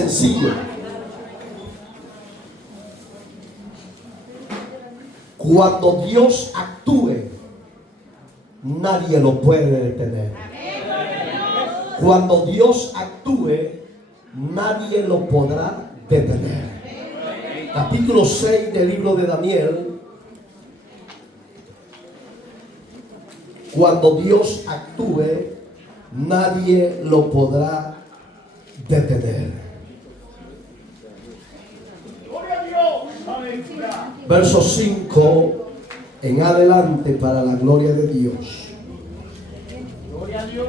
Sencillo. Cuando Dios actúe, nadie lo puede detener. Cuando Dios actúe, nadie lo podrá detener. Capítulo 6 del libro de Daniel. Cuando Dios actúe, nadie lo podrá detener. Verso 5 en adelante, para la gloria de Dios. Gloria a Dios.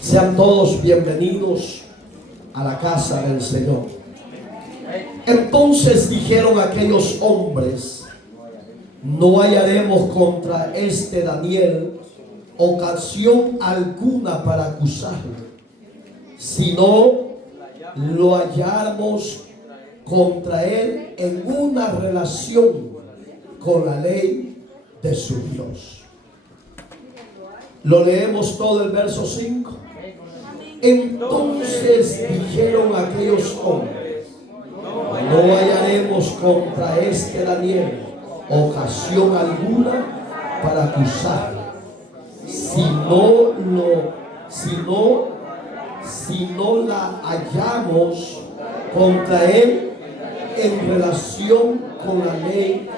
Sean todos bienvenidos a la casa del Señor. Entonces dijeron aquellos hombres: no hallaremos contra este Daniel ocasión alguna para acusarlo, sino lo hallamos contra él en una relación con la ley de su Dios. Lo leemos todo el verso 5. Entonces dijeron aquellos hombres: no hallaremos contra este Daniel ocasión alguna para acusarlo, si no la hallamos contra él en relación con la ley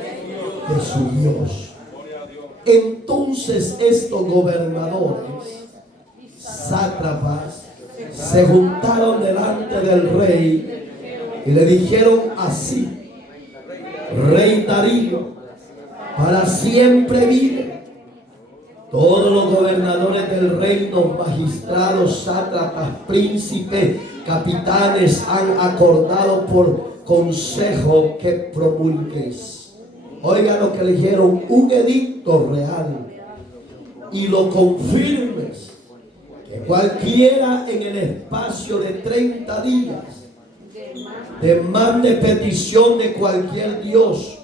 de su Dios. Entonces estos gobernadores, sátrapas, se juntaron delante del rey y le dijeron así: Rey Darío, para siempre vive. Todos los gobernadores del reino, magistrados, sátrapas, príncipes, capitanes, han acordado por consejo que promulgues. Oiga lo que le dijeron: un edicto real, y lo confirmes, que cualquiera en el espacio de 30 días demande petición de cualquier dios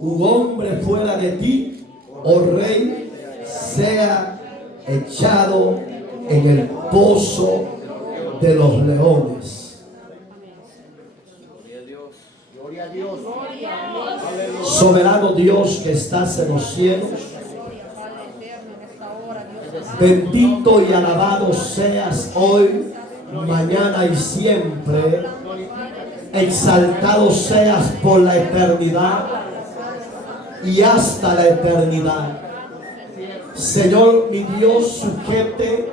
u hombre fuera de ti, oh rey, sea echado en el pozo de los leones. Gloria a Dios. Soberano Dios que estás en los cielos, bendito y alabado seas hoy, mañana y siempre. Exaltado seas por la eternidad y hasta la eternidad. Señor mi Dios, sujete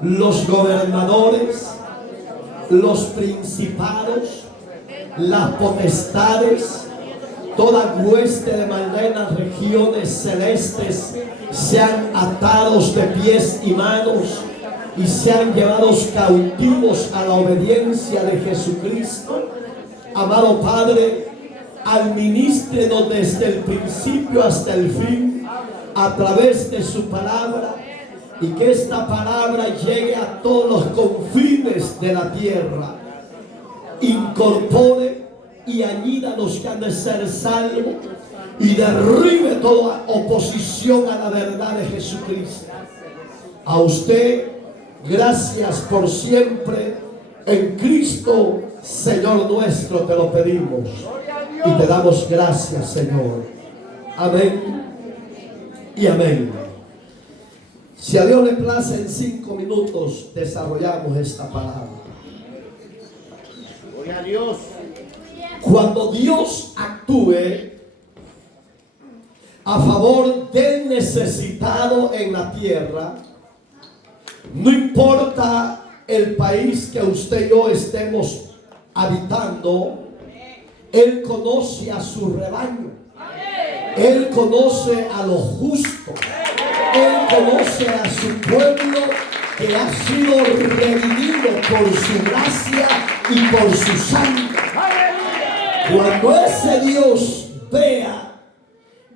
los gobernadores, los principados, las potestades, toda hueste de maldenas regiones celestes, sean atados de pies y manos y sean llevados cautivos a la obediencia de Jesucristo. Amado Padre, administrenos desde el principio hasta el fin a través de su palabra, y que esta palabra llegue a todos los confines de la tierra, incorpore y añida los que han de ser salvos y derribe toda oposición a la verdad de Jesucristo. A usted, gracias por siempre. En Cristo, Señor nuestro, te lo pedimos y te damos gracias, Señor. Amén y amén. Si a Dios le place, en 5 minutos desarrollamos esta palabra. Gloria a Dios. Cuando Dios actúe a favor del necesitado en la tierra, no importa el país que usted y yo estemos habitando, Él conoce a su rebaño. Él conoce a los justos. Él conoce a su pueblo que ha sido redimido por su gracia y por su sangre. Cuando ese Dios vea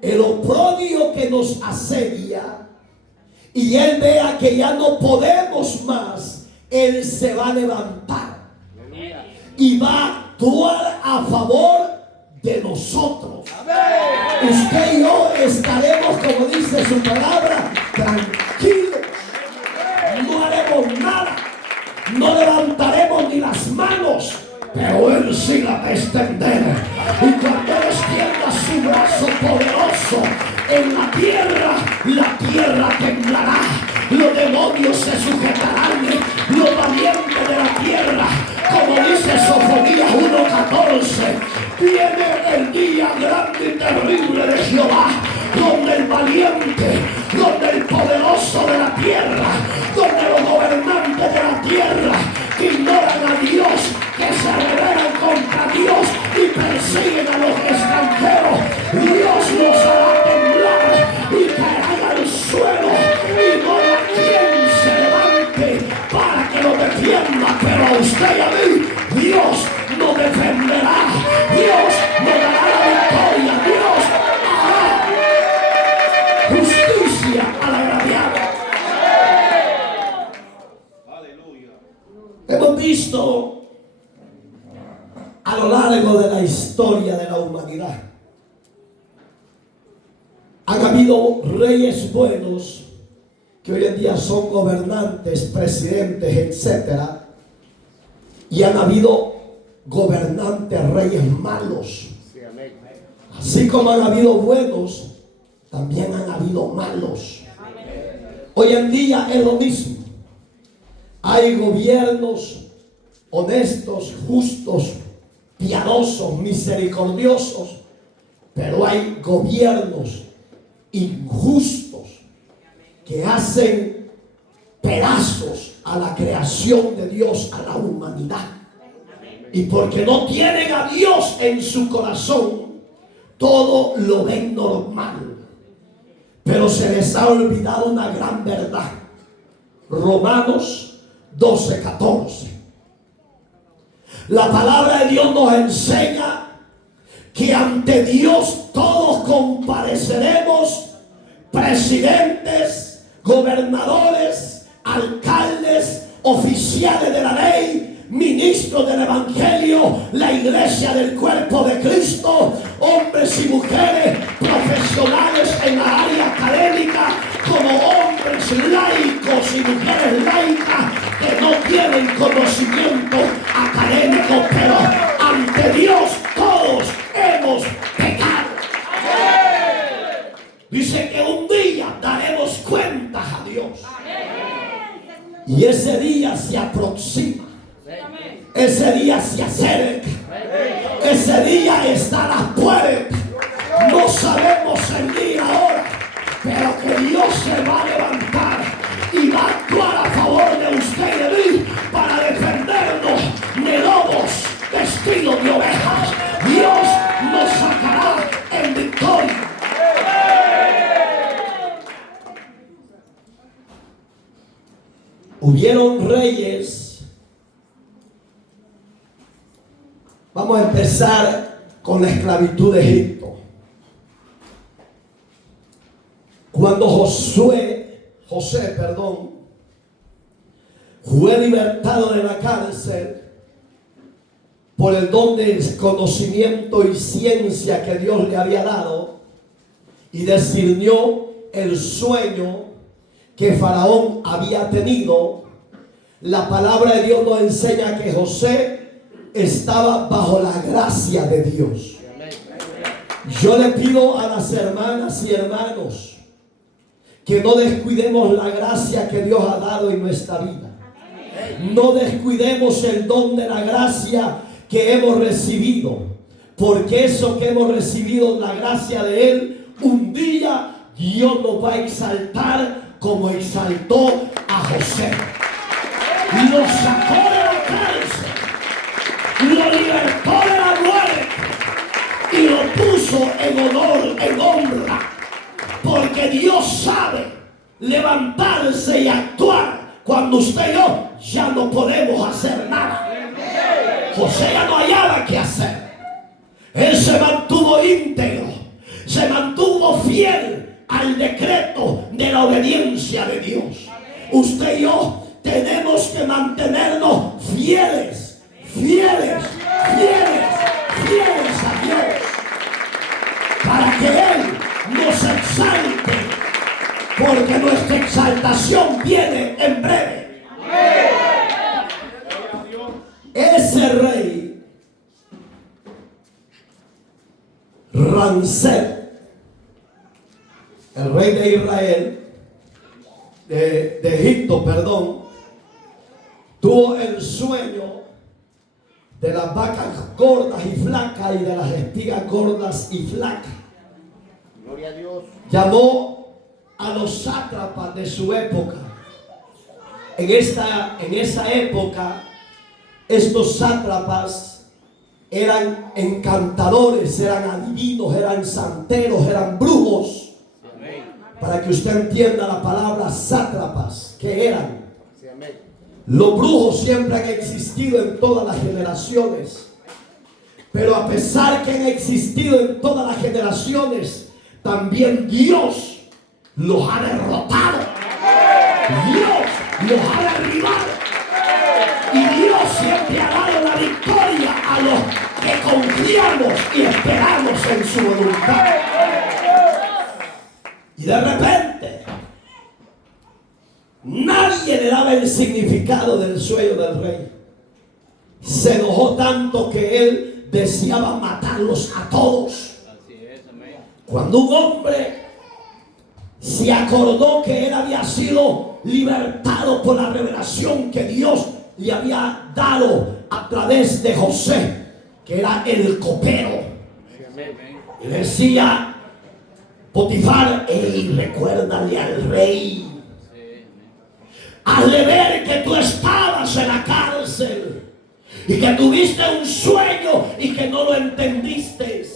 el oprobio que nos asedia y Él vea que ya no podemos más, Él se va a levantar y va a actuar a favor de nosotros. Usted y yo estaremos, como dice su palabra, tranquilos. No haremos nada. No levantaremos ni las manos, pero Él sí las va a extender. Y cuando Él extienda su brazo poderoso en la tierra temblará. Los demonios se sujetarán, los valientes de la tierra, como dice Sofonías 1:14. Viene el día grande y terrible de Jehová, donde el valiente, donde el poderoso de la tierra, donde los gobernantes de la tierra que ignoran a Dios, que se rebelan contra Dios y persiguen a los extranjeros, Dios los hará temblar y caerán al suelo, y no hay quien se levante para que lo defienda. Pero a usted y a mí, Dios nos defenderá, Dios nos dará la victoria, Dios hará justicia al agraviado. Hemos visto a lo largo de la historia de la humanidad, han habido reyes buenos que hoy en día son gobernantes, presidentes, etcétera, y han habido gobernantes, reyes malos. Así como han habido buenos, también han habido malos. Hoy en día es lo mismo. Hay gobiernos honestos, justos, piadosos, misericordiosos, pero hay gobiernos injustos que hacen pedazos a la creación de Dios, a la humanidad. Y porque no tienen a Dios en su corazón, todo lo ven normal. Pero se les ha olvidado una gran verdad. Romanos 12:14. La palabra de Dios nos enseña que ante Dios todos compareceremos, presidentes, gobernadores, alcaldes, oficiales de la ley, ministros del evangelio, la iglesia del cuerpo de Cristo, hombres y mujeres profesionales en la área académica, como hombres laicos y mujeres laicas que no tienen conocimiento académico, pero ante Dios todos hemos pecado. Dice que un día daremos cuentas a Dios. Y ese día se aproxima. Ese día se acerca. Ese día está a la puerta. No sabemos el día ahora, pero que Dios se va a levantar y va a actuar a favor de usted y de mí para defendernos de lobos vestidos de ovejas. Dios nos sacará en victoria. Hubieron reyes. Vamos a empezar con la esclavitud de Egipto. Cuando José, fue libertado de la cárcel por el don de conocimiento y ciencia que Dios le había dado, y discernió el sueño que Faraón había tenido, la palabra de Dios nos enseña que José estaba bajo la gracia de Dios. Yo le pido a las hermanas y hermanos que no descuidemos la gracia que Dios ha dado en nuestra vida. No descuidemos el don de la gracia que hemos recibido, porque eso que hemos recibido, la gracia de Él, un día Dios nos va a exaltar como exaltó a José. Lo sacó de la cárcel, lo libertó de la muerte y lo puso en honor, en honra, porque Dios sabe levantarse y actuar cuando usted y yo ya no podemos hacer nada. José ya no hallaba qué hacer. Él se mantuvo íntegro, se mantuvo fiel al decreto de la obediencia de Dios. Usted y yo tenemos que mantenernos fieles a Dios, para que Él nos exalte, porque nuestra exaltación viene en breve. ese rey, Ramsés, el rey de Israel, de Egipto, perdón, tuvo el sueño de las vacas gordas y flacas y de las espigas gordas y flacas. Gloria a Dios. Llamó a los sátrapas de su época. En esa época, estos sátrapas eran encantadores, eran adivinos, eran santeros, eran brujos. Amén. Para que usted entienda la palabra sátrapas, ¿qué eran? Sí, amén. Los brujos siempre han existido en todas las generaciones. Pero a pesar que han existido en todas las generaciones, también Dios los ha derrotado. Dios los ha derribado. Y Dios siempre ha dado la victoria a los que confiamos y esperamos en su voluntad. Y de repente, nadie le daba el significado del sueño del rey. Se enojó tanto que él deseaba matarlos a todos. Así es, amén. Cuando un hombre se acordó que él había sido libertado por la revelación que Dios le había dado a través de José, que era el copero, Sí, amén. y le decía: Potifar, recuérdale al rey, hazle ver que tú estabas en la cárcel y que tuviste un sueño y que no lo entendiste,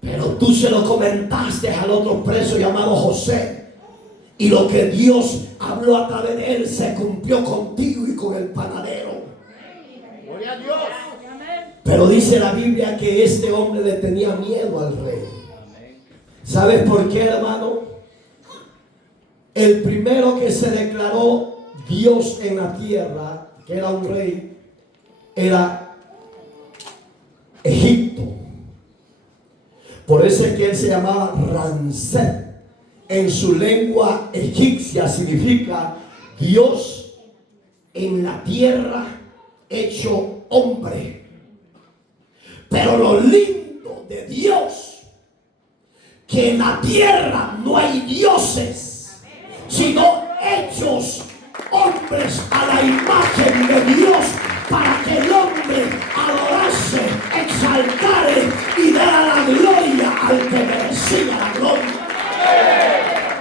pero tú se lo comentaste al otro preso llamado José, y lo que Dios habló a través de él se cumplió contigo y con el panadero. Gloria a Dios. Pero dice la Biblia que este hombre le tenía miedo al rey. ¿Sabes por qué, hermano? El primero que se declaró Dios en la tierra, que era un rey, era Egipto. Por eso es que él se llamaba Ramsés. En su lengua egipcia significa Dios en la tierra hecho hombre. Pero lo lindo de Dios, que en la tierra no hay dioses, sino hechos hombres a la imagen de Dios, para que el hombre adorase, exaltare y diera la gloria al que merecía la gloria.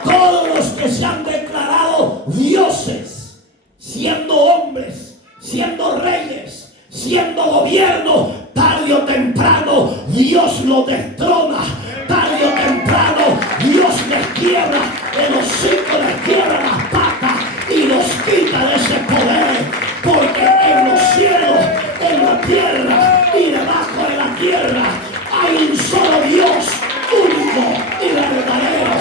Todos los que se han declarado dioses, siendo hombres, siendo reyes, siendo gobierno, tarde o temprano Dios los destrona. Tarde o temprano Dios les quiebra el hocico, les quiebra las patas y los quita de ese poder. Porque en los cielos, en la tierra y debajo de la tierra hay un solo Dios, único y verdadero.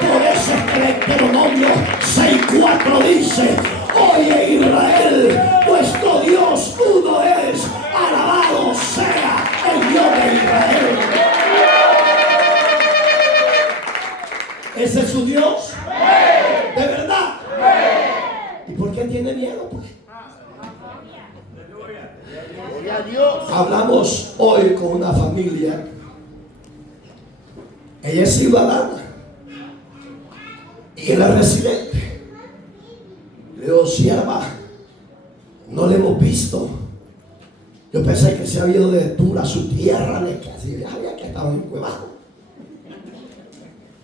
Por eso es que el Deuteronomio 6:4 dice: oye Israel, vuestro Dios uno es, alabado sea el Dios de Israel. ¿Ese es su Dios? ¿De verdad? ¿Y por qué tiene miedo? Pues Gloria a Dios. hablamos hoy con una familia. Ella es ciudadana y él es residente. Le digo: sierva, no le hemos visto. Yo pensé que se había ido de tour a su tierra, que así había que estaba en Cuevado.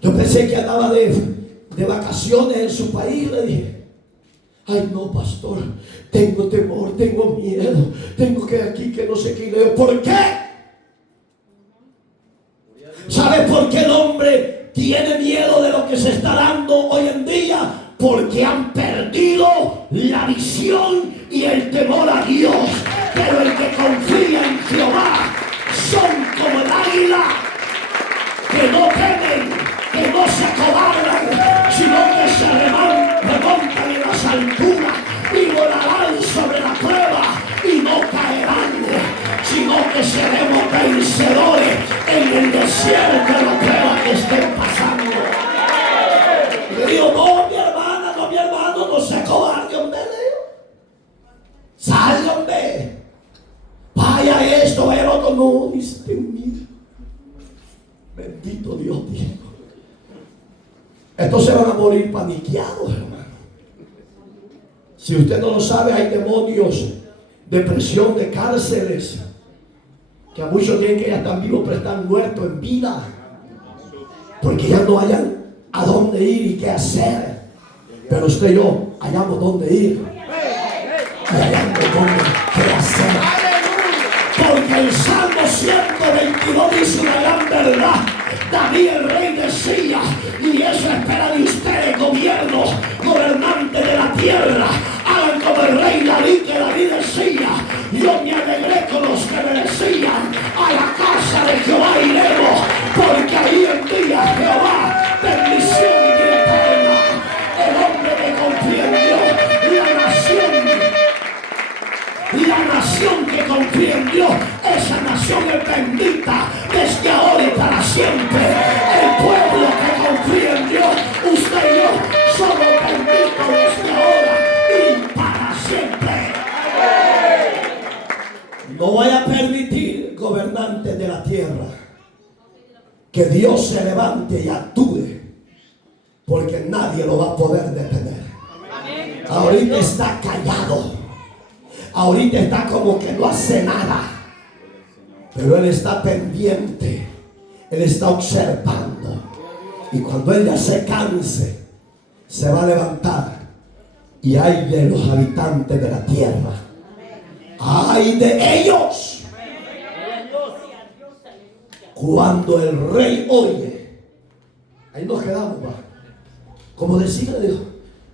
Yo pensé que andaba de vacaciones en su país. Le dije: ay no, pastor, tengo temor, tengo miedo, tengo que aquí, que no sé qué. Y le digo: ¿por qué? ¿Sabe por qué el hombre tiene miedo de lo que se está dando hoy en día? Porque han perdido la visión y el temor a Dios. Pero el que confía en Jehová son como el águila, que no temen, que no se acobardan, sino que se remontan en las alturas y volarán sobre la prueba y no caerán, sino que seremos vencedores en el desierto de la prueba que estén pasando. Y le digo: no, mi hermana, no, mi hermano, no se acobarde, hombre. Salga, no, dice, Dios mío. Bendito Dios, dijo. Estos se van a morir paniqueados, hermano. Si usted no lo sabe, hay demonios de prisión, de cárceles, que a muchos tienen que ya están vivos, pero están muertos en vida, porque ya no hayan a dónde ir y qué hacer. Pero usted y yo hallamos dónde ir y hallamos dónde qué hacer. Porque el Salmo 122 dice una gran verdad. David el rey decía, y eso espera de ustedes, gobiernos, gobernantes de la tierra, hagan como el rey David, que David decía, yo me alegré con los que me decían, a la casa de Jehová iremos, porque ahí envía Jehová bendición eterna. El hombre que confía en Dios, la nación que confía en Dios, esa nación es bendita desde ahora y para siempre. El pueblo que confía en Dios, usted y yo, somos benditos desde ahora y para siempre. No voy a permitir, gobernantes de la tierra, que Dios se levante y actúe, porque nadie lo va a poder detener. Ahorita está callado. Ahorita está como que no hace nada, pero Él está pendiente, Él está observando, y cuando Él ya se canse, se va a levantar. Y ay de los habitantes de la tierra, ay de ellos, cuando el rey oye. Ahí nos quedamos, va. Como decía Dios,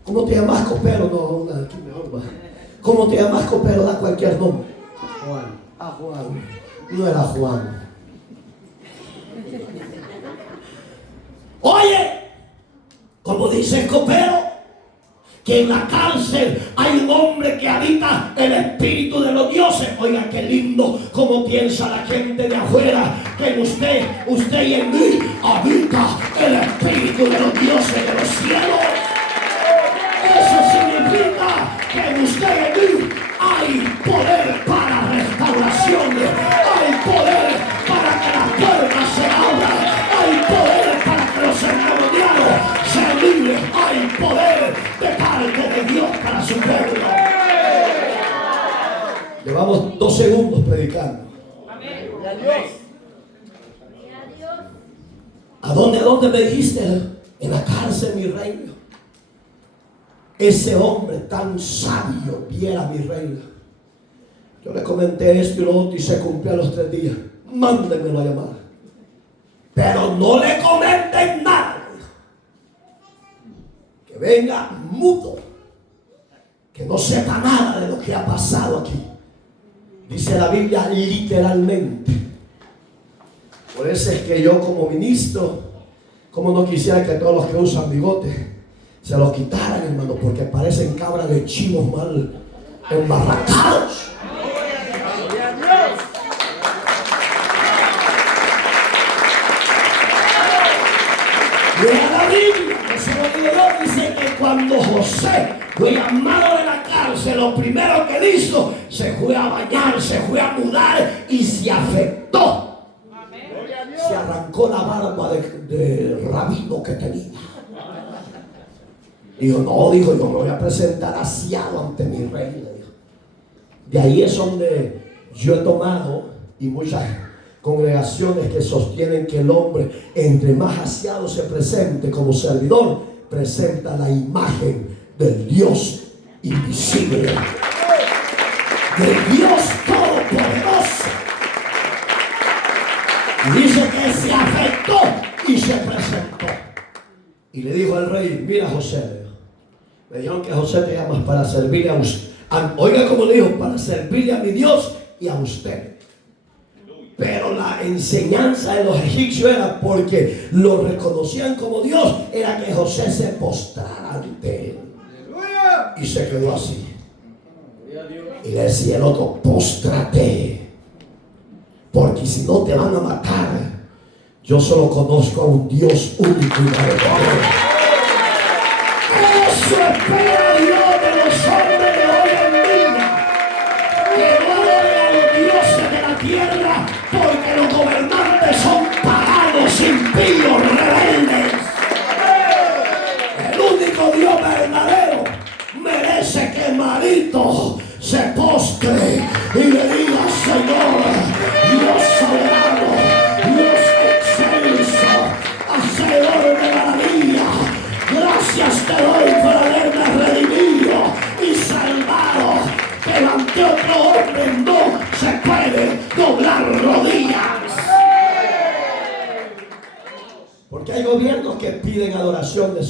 ¿cómo te llamas, copero? No, aquí mejor, va. ¿Cómo te llamas, copero? Da cualquier nombre. Juan. Ah, Juan. No era Juan. Oye, como dice el copero, que en la cárcel hay un hombre que habita el espíritu de los dioses. Oiga, qué lindo como piensa la gente de afuera, que en usted y en mí habita el espíritu de los dioses de los cielos. Eso significa que en usted y en mí hay poder para restauración, hay poder para que las puertas se abran, hay poder para que los endemoniados se libren, hay poder de parte de Dios para su pueblo. Llevamos 2 segundos predicando. ¿A dónde me dijiste? En la cárcel, mi reino. Ese hombre tan sabio viera mi reina. Yo le comenté esto y lo otro y se cumplió a los 3 días. Mándenmelo a llamar. Pero no le comenten nada. Que venga mudo. Que no sepa nada de lo que ha pasado aquí. Dice la Biblia literalmente. Por eso es que yo como ministro, como no quisiera que todos los que usan bigote se los quitaran, hermano, porque parecen cabras de chivos mal embarracados. Mira la Biblia, eso lo digo yo, dice que cuando José fue llamado de la cárcel, lo primero que hizo, se fue a bañar, se fue a mudar y se afectó. Se arrancó la barba de rabino que tenía. Dijo, no, dijo, yo me voy a presentar asiado ante mi reina. De ahí es donde yo he tomado, y muchas congregaciones que sostienen que el hombre, entre más asiado se presente como servidor, presenta la imagen del Dios invisible, del Dios todopoderoso. Y dice que se afectó y se presentó. Y le dijo al rey, mira José, me dijeron que José te llamas para servirle a usted. Oiga como le dijo, para servirle a mi Dios y a usted. Pero la enseñanza de los egipcios era, porque lo reconocían como Dios, era que José se postrara ante él. Y se quedó así. Y le decía el otro, póstrate, porque si no te van a matar. Yo solo conozco a un Dios único y verdadero. Eso espera Dios de los hombres de hoy en día, que no adoren a los dioses de la la tierra porque los gobernantes son paganos, impíos, rebeldes. El único Dios verdadero merece que Marito se postre y le diga: Señor, Dios soberano, Dios excelso, hacedor de maravilla, gracias te doy por haberme redimido y salvado. Pero ante otro hombre no se puede doblar rodillas. Porque hay gobiernos que piden adoración de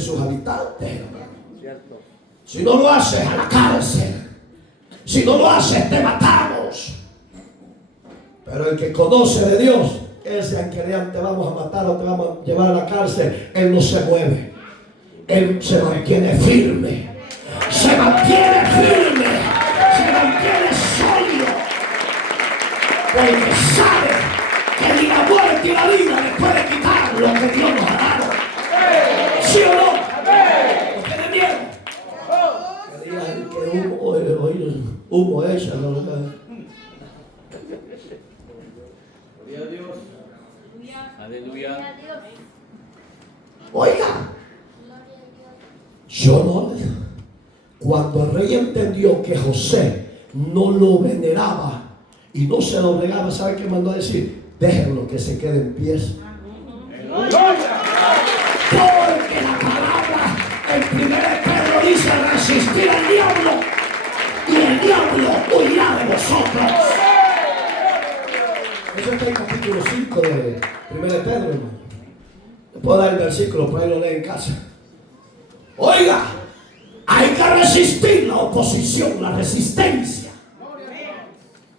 sus habitantes. Cierto. Si no lo haces, a la cárcel. Si no lo haces, te matamos. Pero el que conoce de Dios, ese aunque digan te vamos a matar o te vamos a llevar a la cárcel, él no se mueve. Él se mantiene firme. Se mantiene firme. Se mantiene sólido. Porque sabe que ni la muerte y la vida le puede quitar lo que Dios nos ha dado. ¿Sí o no? ¿No tiene miedo? Que digan que humo ella, ¿no? Gloria a Dios. Aleluya. Oiga, yo no. Cuando el rey entendió que José no lo veneraba y no se doblegaba, ¿sabe qué mandó a decir? Déjenlo que se quede en pies. Porque la palabra en 1 Pedro dice: resistir al diablo y el diablo huirá de vosotros. Eso está en el capítulo 5 de 1 Pedro, hermano. Le puedo dar el versículo, por ahí lo lee en casa. Oiga, hay que resistir la oposición, la resistencia.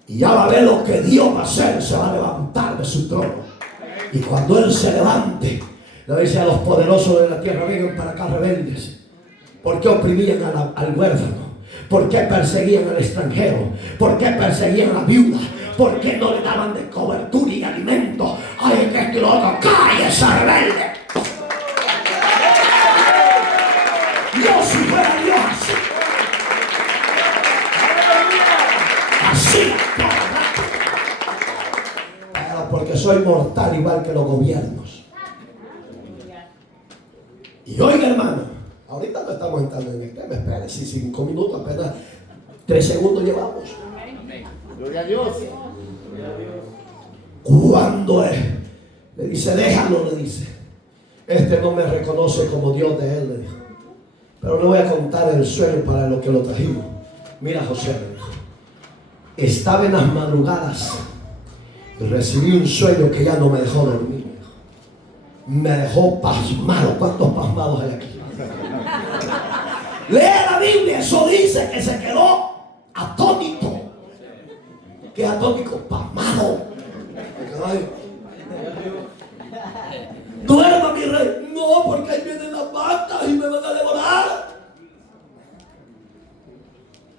Y ya va a ver lo que Dios va a hacer. Se va a levantar de su trono. Y cuando Él se levante, le dice a los poderosos de la tierra: vengan para acá, rebeldes. ¿Por qué oprimían al huérfano? ¿Por qué perseguían al extranjero? ¿Por qué perseguían a la viuda? ¿Por qué no le daban de cobertura y alimento? Ay, que esto y lo otro. ¡Cállese, rebelde! Dios, si fuera Dios así. Así. Pero porque soy mortal igual que los gobiernos. Y oiga, hermano, ahorita no estamos entrando en el tema. Espere, si 5 minutos, apenas 3 segundos llevamos. Gloria a Dios. Cuando le dice: déjalo, le dice. Este no me reconoce como Dios de él, le dijo. Pero le voy a contar el sueño para lo que lo trajimos. Mira, José, me dijo, estaba en las madrugadas y recibí un sueño que ya no me dejó dormir. Me dejó pasmado. ¿Cuántos pasmados hay aquí? Lee la Biblia, eso dice que se quedó atónito. ¿Qué atónico? Pasmado. Duerma, mi rey. No, porque ahí vienen las vacas y me van a devorar.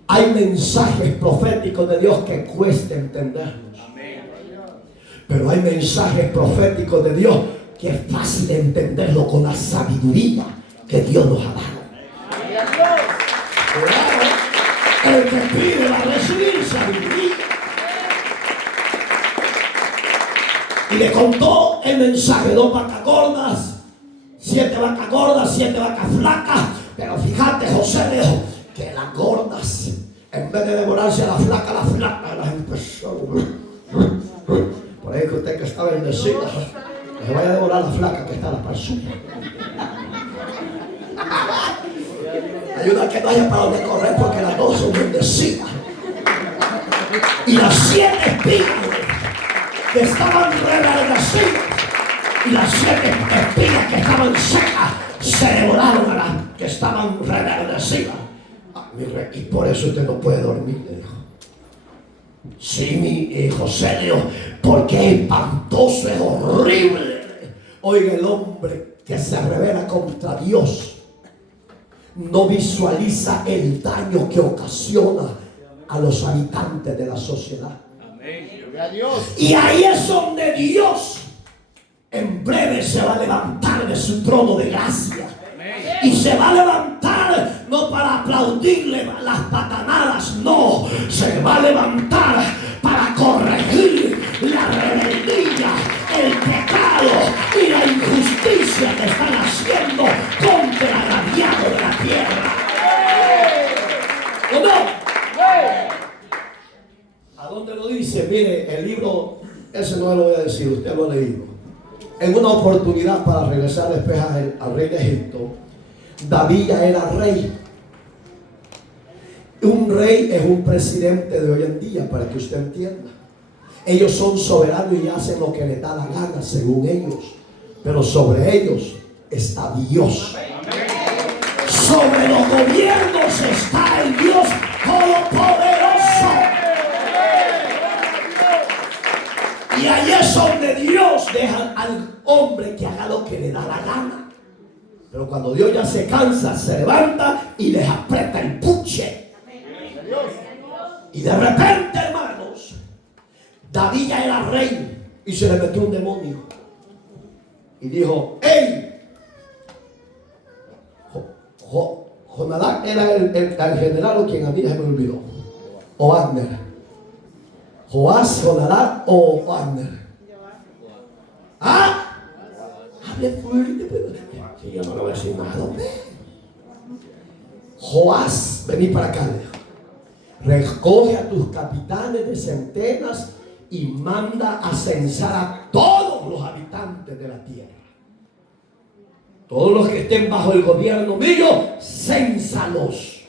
Hay mensajes proféticos de Dios que cuesta entenderlos. Pero hay mensajes proféticos de Dios que es fácil entenderlo con la sabiduría que Dios nos ha dado. El que pide va a recibir sabiduría. Y le contó el mensaje: 2 vacas gordas, 7 vacas gordas, 7 vacas flacas. Pero fíjate, José le dijo que las gordas, en vez de devorarse a la flaca las empezó. Por ahí que usted que está bendecido, le vaya a devorar la flaca que está a la par suya. Ayuda a que no haya para donde correr, porque las dos son bendecidas. Y las 7 espigas que estaban reverdecidas y las 7 espigas que estaban secas se devoraron a las que estaban reverdecidas. Mi rey, y por eso usted no puede dormir, le dijo. Sí, mi José, le dijo, porque es espantoso, es horrible. Oiga, el hombre que se revela contra Dios no visualiza el daño que ocasiona a los habitantes de la sociedad. Y ahí es donde Dios en breve se va a levantar de su trono de gracia. Y se va a levantar no para aplaudirle las patanadas, no, se va a levantar para correr dice, mire, el libro, ese no lo voy a decir, usted lo ha leído. En una oportunidad para regresar después al rey de Egipto, David ya era rey. Un rey es un presidente de hoy en día, para que usted entienda. Ellos son soberanos y hacen lo que les da la gana, según ellos. Pero sobre ellos está Dios. Sobre los gobiernos está el Dios Todopoderoso. Y ahí es donde Dios deja al hombre que haga lo que le da la gana. Pero cuando Dios ya se cansa, se levanta y les aprieta el puche. Y de repente, hermanos, David ya era rey y se le metió un demonio. Y dijo, ¡hey! Jonadab era el general, o quien a mí se me olvidó. O Abner. Joás, Jonadab o Abner. ¿Ah? Hable fuerte, pero yo no le voy a decir nada, hombre. Joás, vení para acá. Recoge a tus capitanes de centenas y manda a censar a todos los habitantes de la tierra. Todos los que estén bajo el gobierno mío, cénsalos.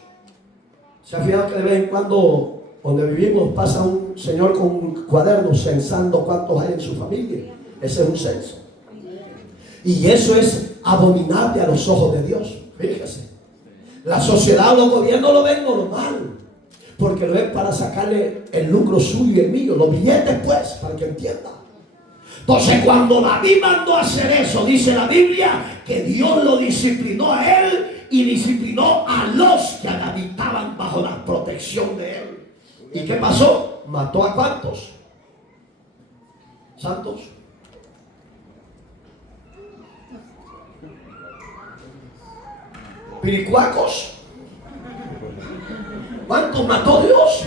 ¿Se ha fijado que de vez en cuando, donde vivimos, pasa un señor con un cuaderno censando cuántos hay en su familia? Ese es un censo. Y eso es abominable a los ojos de Dios. Fíjese. La sociedad o los gobiernos lo ven normal, porque lo ven para sacarle el lucro suyo y el mío, los billetes, pues, para que entienda. Entonces, cuando David mandó a hacer eso, dice la Biblia que Dios lo disciplinó a él y disciplinó a los que habitaban bajo la protección de él. ¿Y qué pasó? ¿Mató a cuántos? ¿Santos? ¿Piricuacos? ¿Cuántos mató Dios?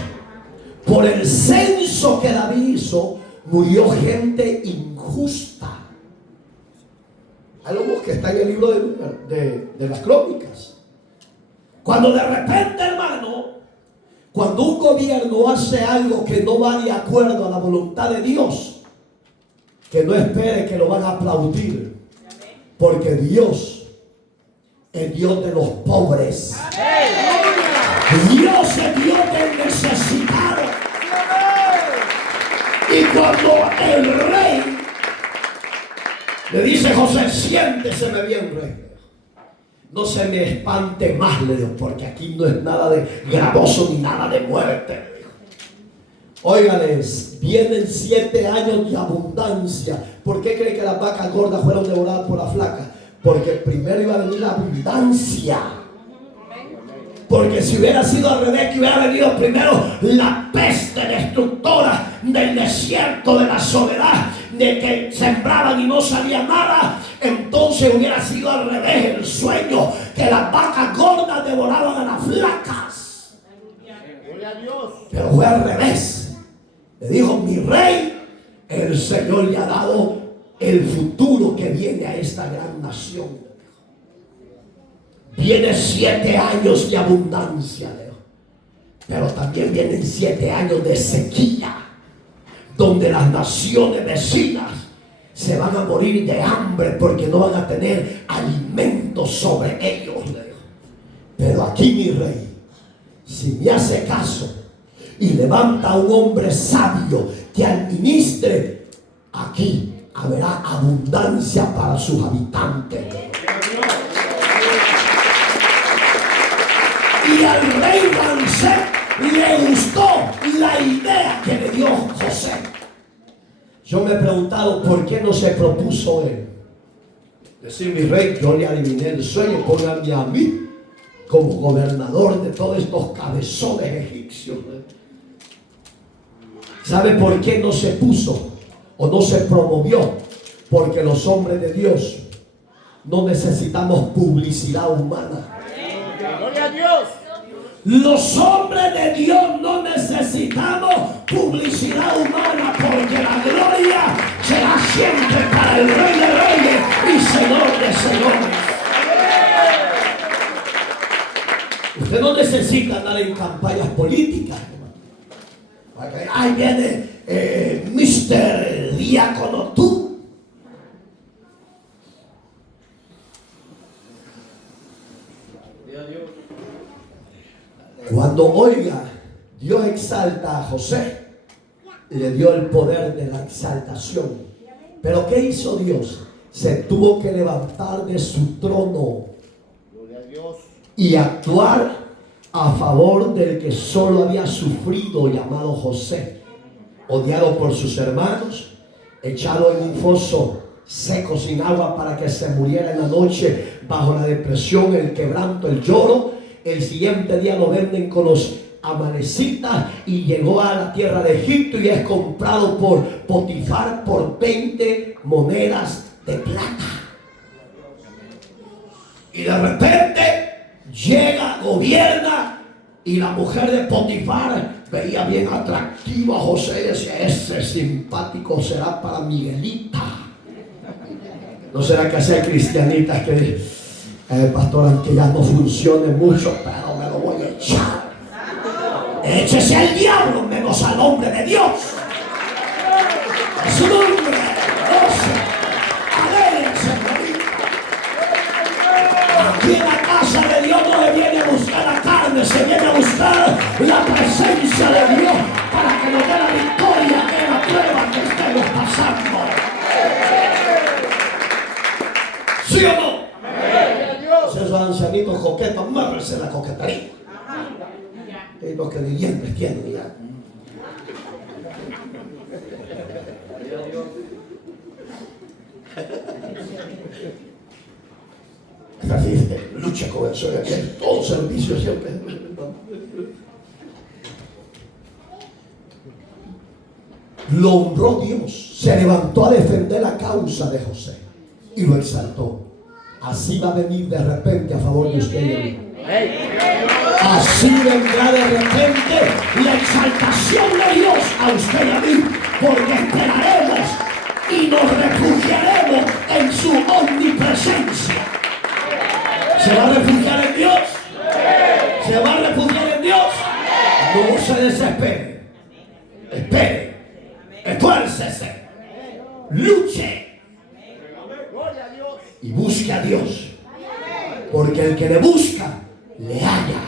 Por el censo que David hizo, murió gente injusta. Hay algo que está en el libro de las crónicas. Cuando de repente, hermano, cuando un gobierno hace algo que no va de acuerdo a la voluntad de Dios, que no espere que lo van a aplaudir, porque Dios es Dios de los pobres. Dios es Dios del necesitado. Y cuando el rey le dice, José, siénteseme bien, rey, no se me espante más, le dijo, porque aquí no es nada de gravoso ni nada de muerte, le dijo. Óigales, vienen 7 años de abundancia. ¿Por qué cree que las vacas gordas fueron devoradas por las flacas? Porque primero iba a venir la abundancia. Porque si hubiera sido al revés, que hubiera venido primero la peste destructora del desierto, de la soledad, de que sembraban y no salía nada, entonces hubiera sido al revés el sueño, que las vacas gordas devoraban a las flacas. Pero fue al revés. Le dijo, mi rey, el Señor le ha dado el futuro que viene a esta gran nación. Vienen 7 años de abundancia, pero también vienen 7 años de sequía, donde las naciones vecinas se van a morir de hambre porque no van a tener alimento sobre ellos. Pero aquí, mi rey, si me hace caso y levanta a un hombre sabio que administre, aquí habrá abundancia para sus habitantes. Y al rey Ramsés le gustó la idea que le dio José. Yo me he preguntado por qué no se propuso él decir, mi rey, yo le adiviné el sueño, pónganme a mí como gobernador de todos estos cabezones egipcios. ¿Sabe por qué no se puso o no se promovió? Porque los hombres de Dios no necesitamos publicidad humana. Gloria a Dios. Los hombres de Dios no necesitamos publicidad humana, porque la gloria será siempre para el Rey de Reyes y Señor de Señores. Usted no necesita andar en campañas políticas, hermano. Ahí viene Mister Diácono, tú. Cuando oiga, Dios exalta a José, le dio el poder de la exaltación. Pero ¿qué hizo Dios? Se tuvo que levantar de su trono y actuar a favor del que solo había sufrido, llamado José, odiado por sus hermanos, echado en un foso seco sin agua para que se muriera en la noche bajo la depresión, el quebranto, el lloro. El siguiente día lo venden con los amalecitas y llegó a la tierra de Egipto y es comprado por Potifar por 20 monedas de plata. Y de repente llega, gobierna, y la mujer de Potifar veía bien atractivo a José y decía: ese simpático será para Miguelita. ¿No será que hay cristianitas que pastor, aunque ya no funcione mucho, pero me lo voy a echar? Échese al diablo menos al hombre de Dios. Es su nombre. Alégrense, aquí en la casa de Dios no se viene a buscar la carne, se viene a buscar la presencia de Dios para que nos dé la victoria en la prueba que estemos pasando. ¿Sí o no? Esos ancianitos coquetos, muévense la coquetería. Es lo que dientes tienen ya. Así lucha con eso, todo servicio siempre. Lo honró Dios, se levantó a defender la causa de José y lo exaltó. Así va a venir de repente a favor de usted y de mí. Así vendrá de repente la exaltación de Dios a usted y a mí, porque esperaremos y nos refugiaremos en su omnipresencia. ¿Se va a refugiar en Dios? ¿Se va a refugiar en Dios? No se desespere. Espere. Esfuércese. Luche. Y busque a Dios. Porque el que le busca, le halla.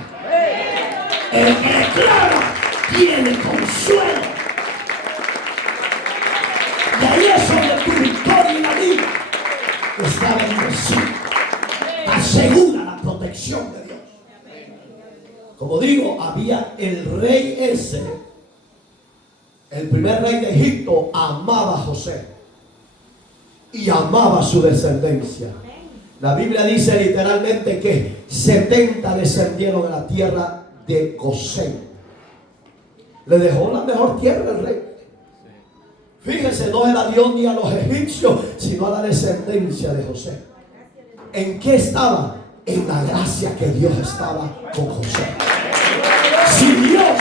El que le clama, tiene consuelo. Y ahí es donde tu victoria y la vida está bendecida. Asegura la protección de Dios. Como digo, había el rey ese, el primer rey de Egipto, amaba a José y amaba a su descendencia. La Biblia dice literalmente que 70 descendieron a la tierra de Gosén. Le dejó la mejor tierra al rey. Fíjense, no se la dio ni a los egipcios, sino a la descendencia de José. ¿En qué estaba? En la gracia que Dios estaba con José. Si Dios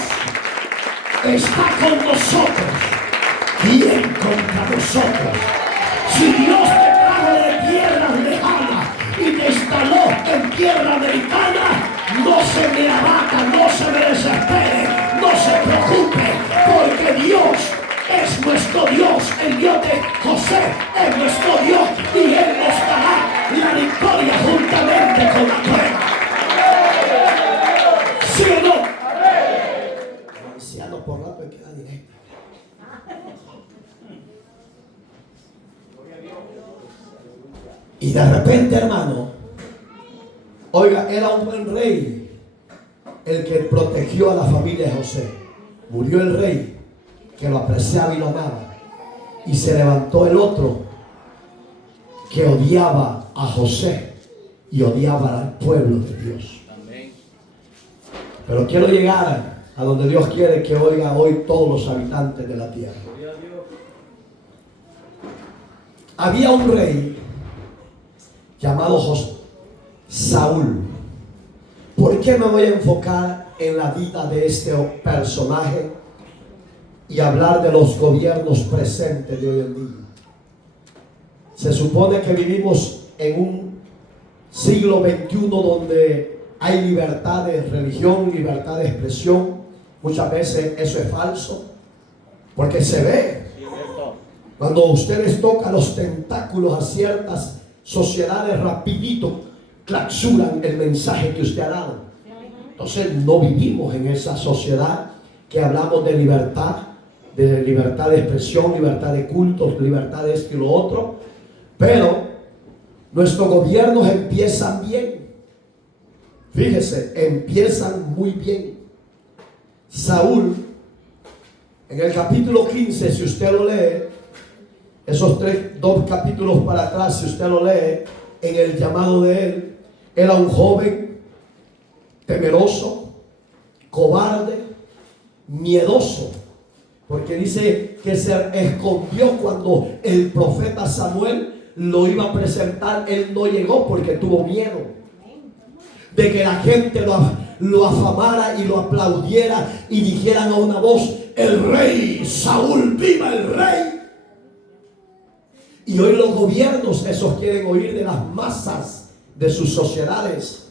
está con nosotros, ¿quién contra nosotros? Si Dios te trajo de tierras lejanas y te instaló en tierra americana, no se me abata, no se me desespere, no se preocupe, porque Dios es nuestro Dios. El Dios de José es nuestro Dios y Él nos dará la victoria juntamente con la prueba. ¿Sí o no? El anciano por rato queda directo. Y de repente, hermano, oiga, era un buen rey el que protegió a la familia de José. Murió el rey que lo apreciaba y lo amaba, y se levantó el otro que odiaba a José y odiaba al pueblo de Dios. Pero quiero llegar a donde Dios quiere que oiga hoy todos los habitantes de la tierra. Había un rey llamado Saúl. ¿Por qué me voy a enfocar en la vida de este personaje y hablar de los gobiernos presentes de hoy en día? Se supone que vivimos en un siglo XXI donde hay libertad de religión, libertad de expresión. Muchas veces eso es falso. Porque se ve. Cuando ustedes tocan los tentáculos a ciertas sociedades, rapidito clausuran el mensaje que usted ha dado. Entonces no vivimos en esa sociedad que hablamos de libertad de expresión, libertad de cultos, libertad de esto y lo otro. Pero nuestros gobiernos empiezan bien. Fíjese, empiezan muy bien. Saúl, en el capítulo 15, si usted lo lee, esos dos capítulos para atrás, si usted lo lee, en el llamado de él, era un joven temeroso, cobarde, miedoso, porque dice que se escondió cuando el profeta Samuel lo iba a presentar. Él no llegó porque tuvo miedo de que la gente lo afamara y lo aplaudiera y dijeran a una voz: el rey Saúl, viva el rey. Y hoy los gobiernos esos quieren oír de las masas de sus sociedades.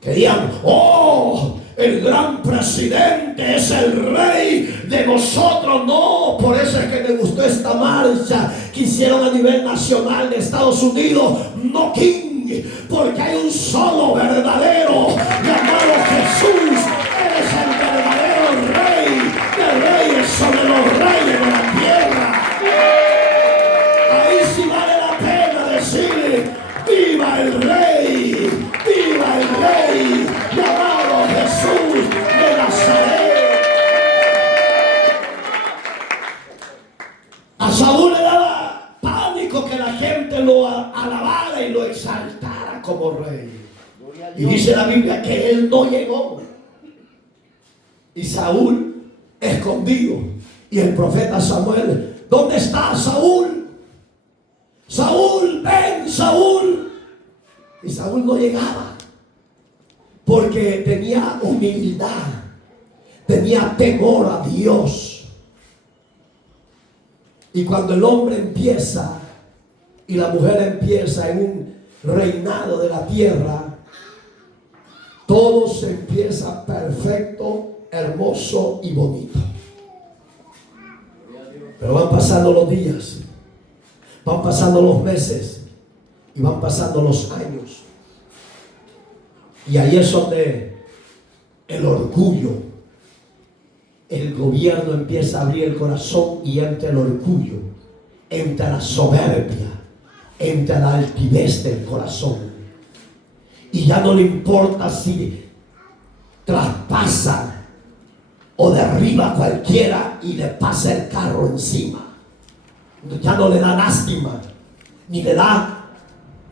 Querían: oh, el gran presidente es el rey de nosotros. No, por eso es que me gustó esta marcha que hicieron a nivel nacional de Estados Unidos. No king, porque hay un solo verdadero llamado Jesús. Él es el verdadero rey de reyes sobre los reyes de la tierra. Ahí sí vale la pena decir: viva el rey, viva el rey llamado Jesús de Nazaret. A Saúl le daba pánico que la gente lo alabara y lo exaltara como rey. Y dice la Biblia que él no llegó. Y Saúl escondido. Y el profeta Samuel: ¿dónde está Saúl? Saúl, ven, Saúl. Y Saúl no llegaba, porque tenía humildad, tenía temor a Dios. Y cuando el hombre empieza y la mujer empieza en un reinado de la tierra, todo se empieza perfecto, hermoso y bonito. Pero van pasando los días, van pasando los meses y van pasando los años. Y ahí es donde el orgullo, el gobierno empieza a abrir el corazón, y entra el orgullo, entra la soberbia, entra la altivez del corazón. Y ya no le importa si traspasa o derriba a cualquiera y le pasa el carro encima. Ya no le da lástima, ni le da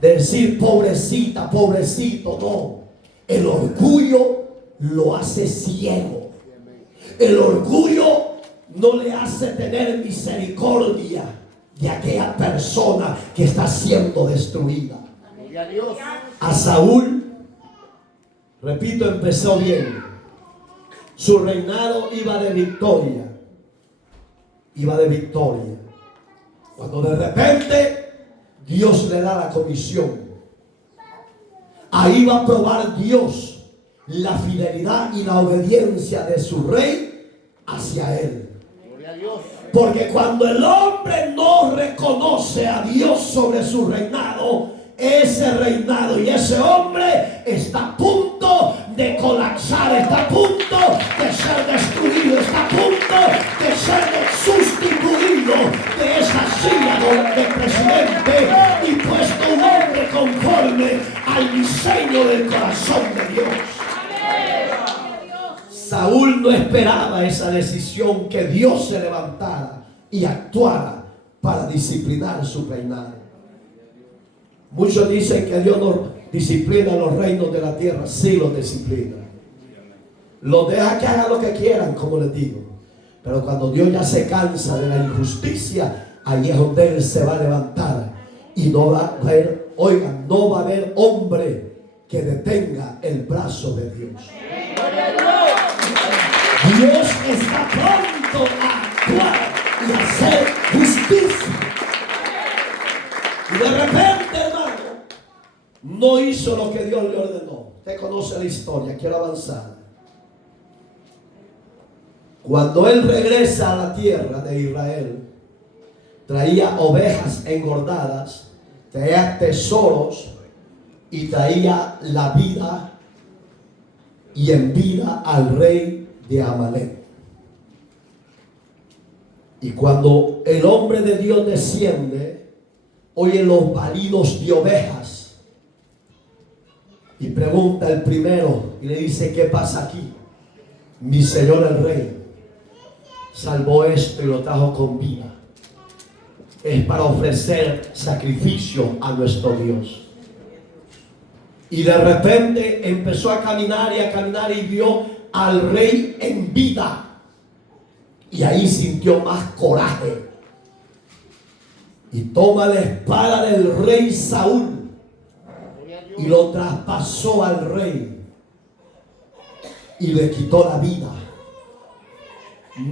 de decir pobrecita, pobrecito. No, el orgullo lo hace ciego. El orgullo no le hace tener misericordia de aquella persona que está siendo destruida. A Saúl, repito, empezó bien. Su reinado iba de victoria. Iba de victoria. Cuando de repente Dios le da la comisión, ahí va a probar Dios la fidelidad y la obediencia de su rey hacia él. Porque cuando el hombre no reconoce a Dios sobre su reinado, ese reinado y ese hombre está a punto de colapsar, está a punto de ser destruido, está a punto de ser sustituido de esa silla de presidente y puesto un hombre conforme al diseño del corazón de Dios. Saúl no esperaba esa decisión, que Dios se levantara y actuara para disciplinar su reinado. Muchos dicen que Dios no disciplina los reinos de la tierra. Sí los disciplina. Los deja que hagan lo que quieran, como les digo. Pero cuando Dios ya se cansa de la injusticia, ahí es donde Él se va a levantar. Y no va a haber, oigan, no va a haber hombre que detenga el brazo de Dios. Dios está pronto a actuar y a hacer justicia. Y de repente, hermano, no hizo lo que Dios le ordenó. Usted conoce la historia, quiero avanzar. Cuando él regresa a la tierra de Israel, traía ovejas engordadas, traía tesoros y traía la vida y en vida al rey de Amalek. Y cuando el hombre de Dios desciende, oye los balidos de ovejas y pregunta el primero y le dice: ¿qué pasa aquí? Mi señor el rey salvó esto y lo trajo con vida. Es para ofrecer sacrificio a nuestro Dios. Y de repente empezó a caminar y vio al rey en vida. Y ahí sintió más coraje. Y toma la espada del rey Saúl y lo traspasó al rey y le quitó la vida.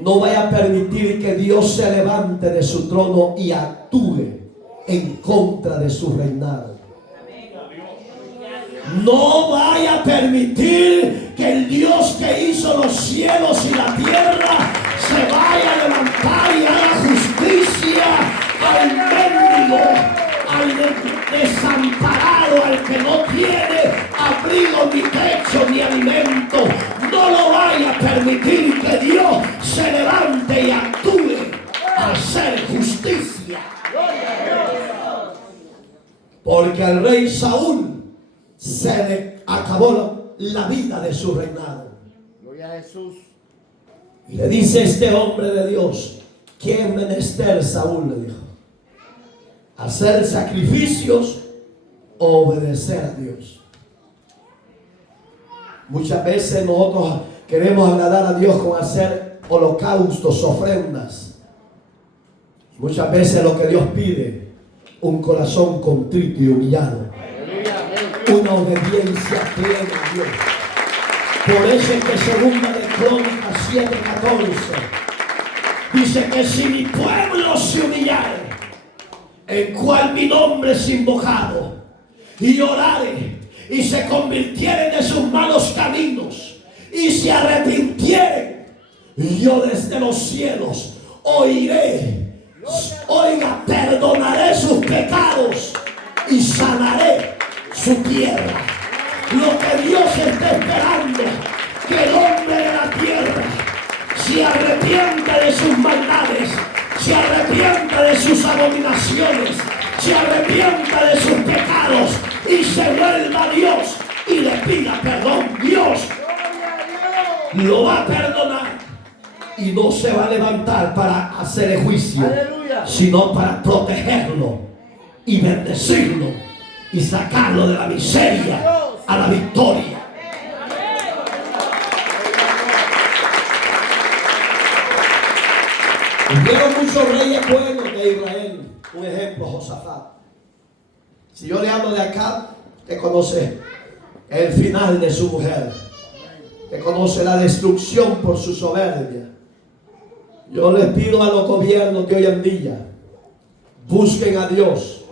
No vaya a permitir que Dios se levante de su trono y actúe en contra de su reinado. No vaya a permitir que el Dios que hizo los cielos y la tierra se vaya a levantar y haga justicia al mendigo, al desamparado, al que no tiene abrigo, ni techo, ni alimento. No lo vaya a permitir que Dios se levante y actúe a hacer justicia. Porque al rey Saúl se le acabó la vida de su reinado. Gloria a Jesús. Y le dice este hombre de Dios: ¿qué es menester, Saúl? Le dijo: hacer sacrificios o obedecer a Dios. Muchas veces nosotros queremos agradar a Dios con hacer holocaustos, ofrendas. Muchas veces lo que Dios pide: un corazón contrito y humillado, una obediencia plena a Dios. Por eso es que segunda de Crónicas 7:14 dice que si mi pueblo se humillare, en cual mi nombre es invocado, y orare, y se convirtieren de sus malos caminos, y se arrepintieren, yo desde los cielos oiré, oiga, perdonaré sus pecados y sanaré su tierra. Lo que Dios está esperando, que el hombre de la tierra se arrepienta de sus maldades, se arrepienta de sus abominaciones, se arrepienta de sus pecados y se vuelva a Dios y le pida perdón. Dios lo va a perdonar y no se va a levantar para hacer el juicio, sino para protegerlo y bendecirlo y sacarlo de la miseria a la victoria. Hubieron muchos reyes buenos de Israel. Un ejemplo, Josafat. Si yo le hablo de Acab, usted conoce el final de su mujer, que conoce la destrucción por su soberbia. Yo les pido a los gobiernos de hoy en día: busquen a Dios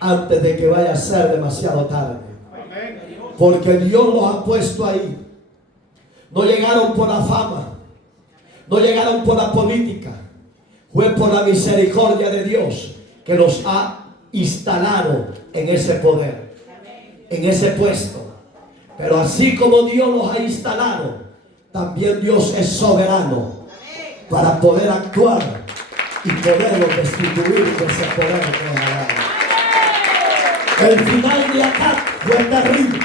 antes de que vaya a ser demasiado tarde. Porque Dios los ha puesto ahí. No llegaron por la fama, no llegaron por la política, fue por la misericordia de Dios que los ha instalado en ese poder, en ese puesto. Pero así como Dios los ha instalado, también Dios es soberano para poder actuar y poderlos destituir de ese poder que les ha dado. El final de Acab fue terrible,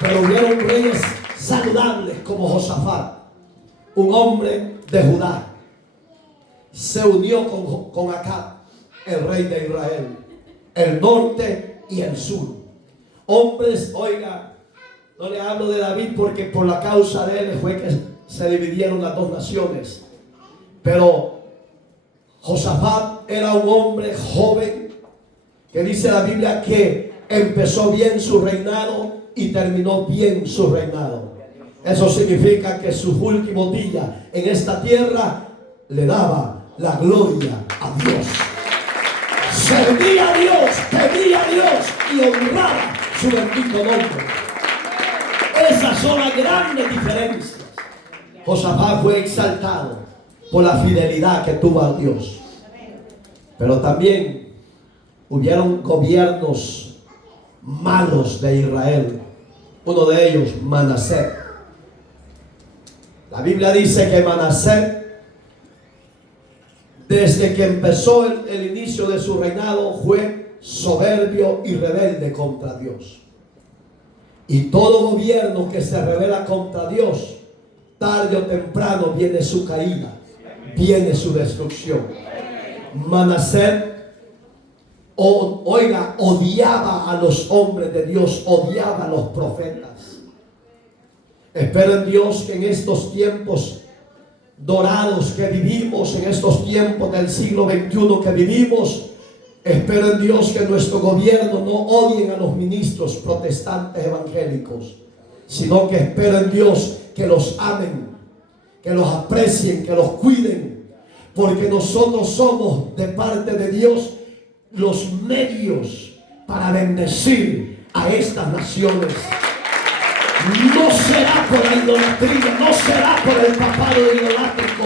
pero hubieron reyes saludables como Josafat, un hombre de Judá. Se unió con Acab, el rey de Israel, el norte y el sur. Hombres, oiga, no le hablo de David porque por la causa de él fue que se dividieron las dos naciones. Pero Josafat era un hombre joven que dice la Biblia que empezó bien su reinado y terminó bien su reinado. Eso significa que sus últimos días en esta tierra le daba la gloria a Dios. Servía a Dios, temía a Dios y honraba su bendito nombre. Esas son las grandes diferencias Josafat fue exaltado por la fidelidad que tuvo a Dios. Pero también hubieron gobiernos malos de Israel. Uno de ellos, Manasés. La Biblia dice que Manasés, desde que empezó el inicio de su reinado, fue soberbio y rebelde contra Dios. Y todo gobierno que se rebela contra Dios, tarde o temprano viene su caída, viene su destrucción. Manasés, odiaba a los hombres de Dios, odiaba a los profetas. Espero en Dios que en estos tiempos dorados que vivimos, en estos tiempos del siglo XXI que vivimos, espero en Dios que nuestro gobierno no odien a los ministros protestantes evangélicos, sino que espero en Dios que los amen, que los aprecien, que los cuiden, porque nosotros somos de parte de Dios los medios para bendecir a estas naciones. No será por la idolatría, no será por el papado idolátrico,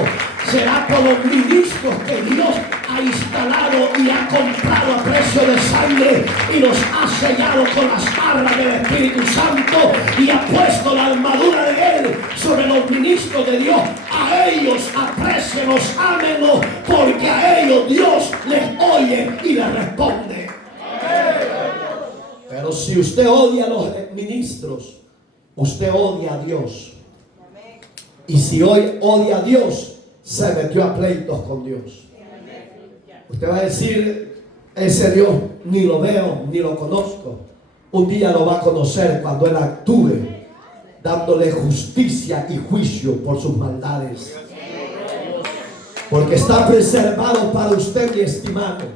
será por los ministros que Dios ha instalado y ha comprado a precio de sangre y los ha sellado con las arras del Espíritu Santo y ha puesto la armadura de Él sobre los ministros de Dios. A ellos aprécienlos, ámenlos, porque a ellos Dios les oye y les responde. Pero si usted odia a los ministros, usted odia a Dios. Y si hoy odia a Dios, se metió a pleitos con Dios. Usted va a decir, ese Dios ni lo veo, ni lo conozco. Un día lo va a conocer cuando Él actúe, dándole justicia y juicio por sus maldades. Porque está preservado para usted, mi estimado,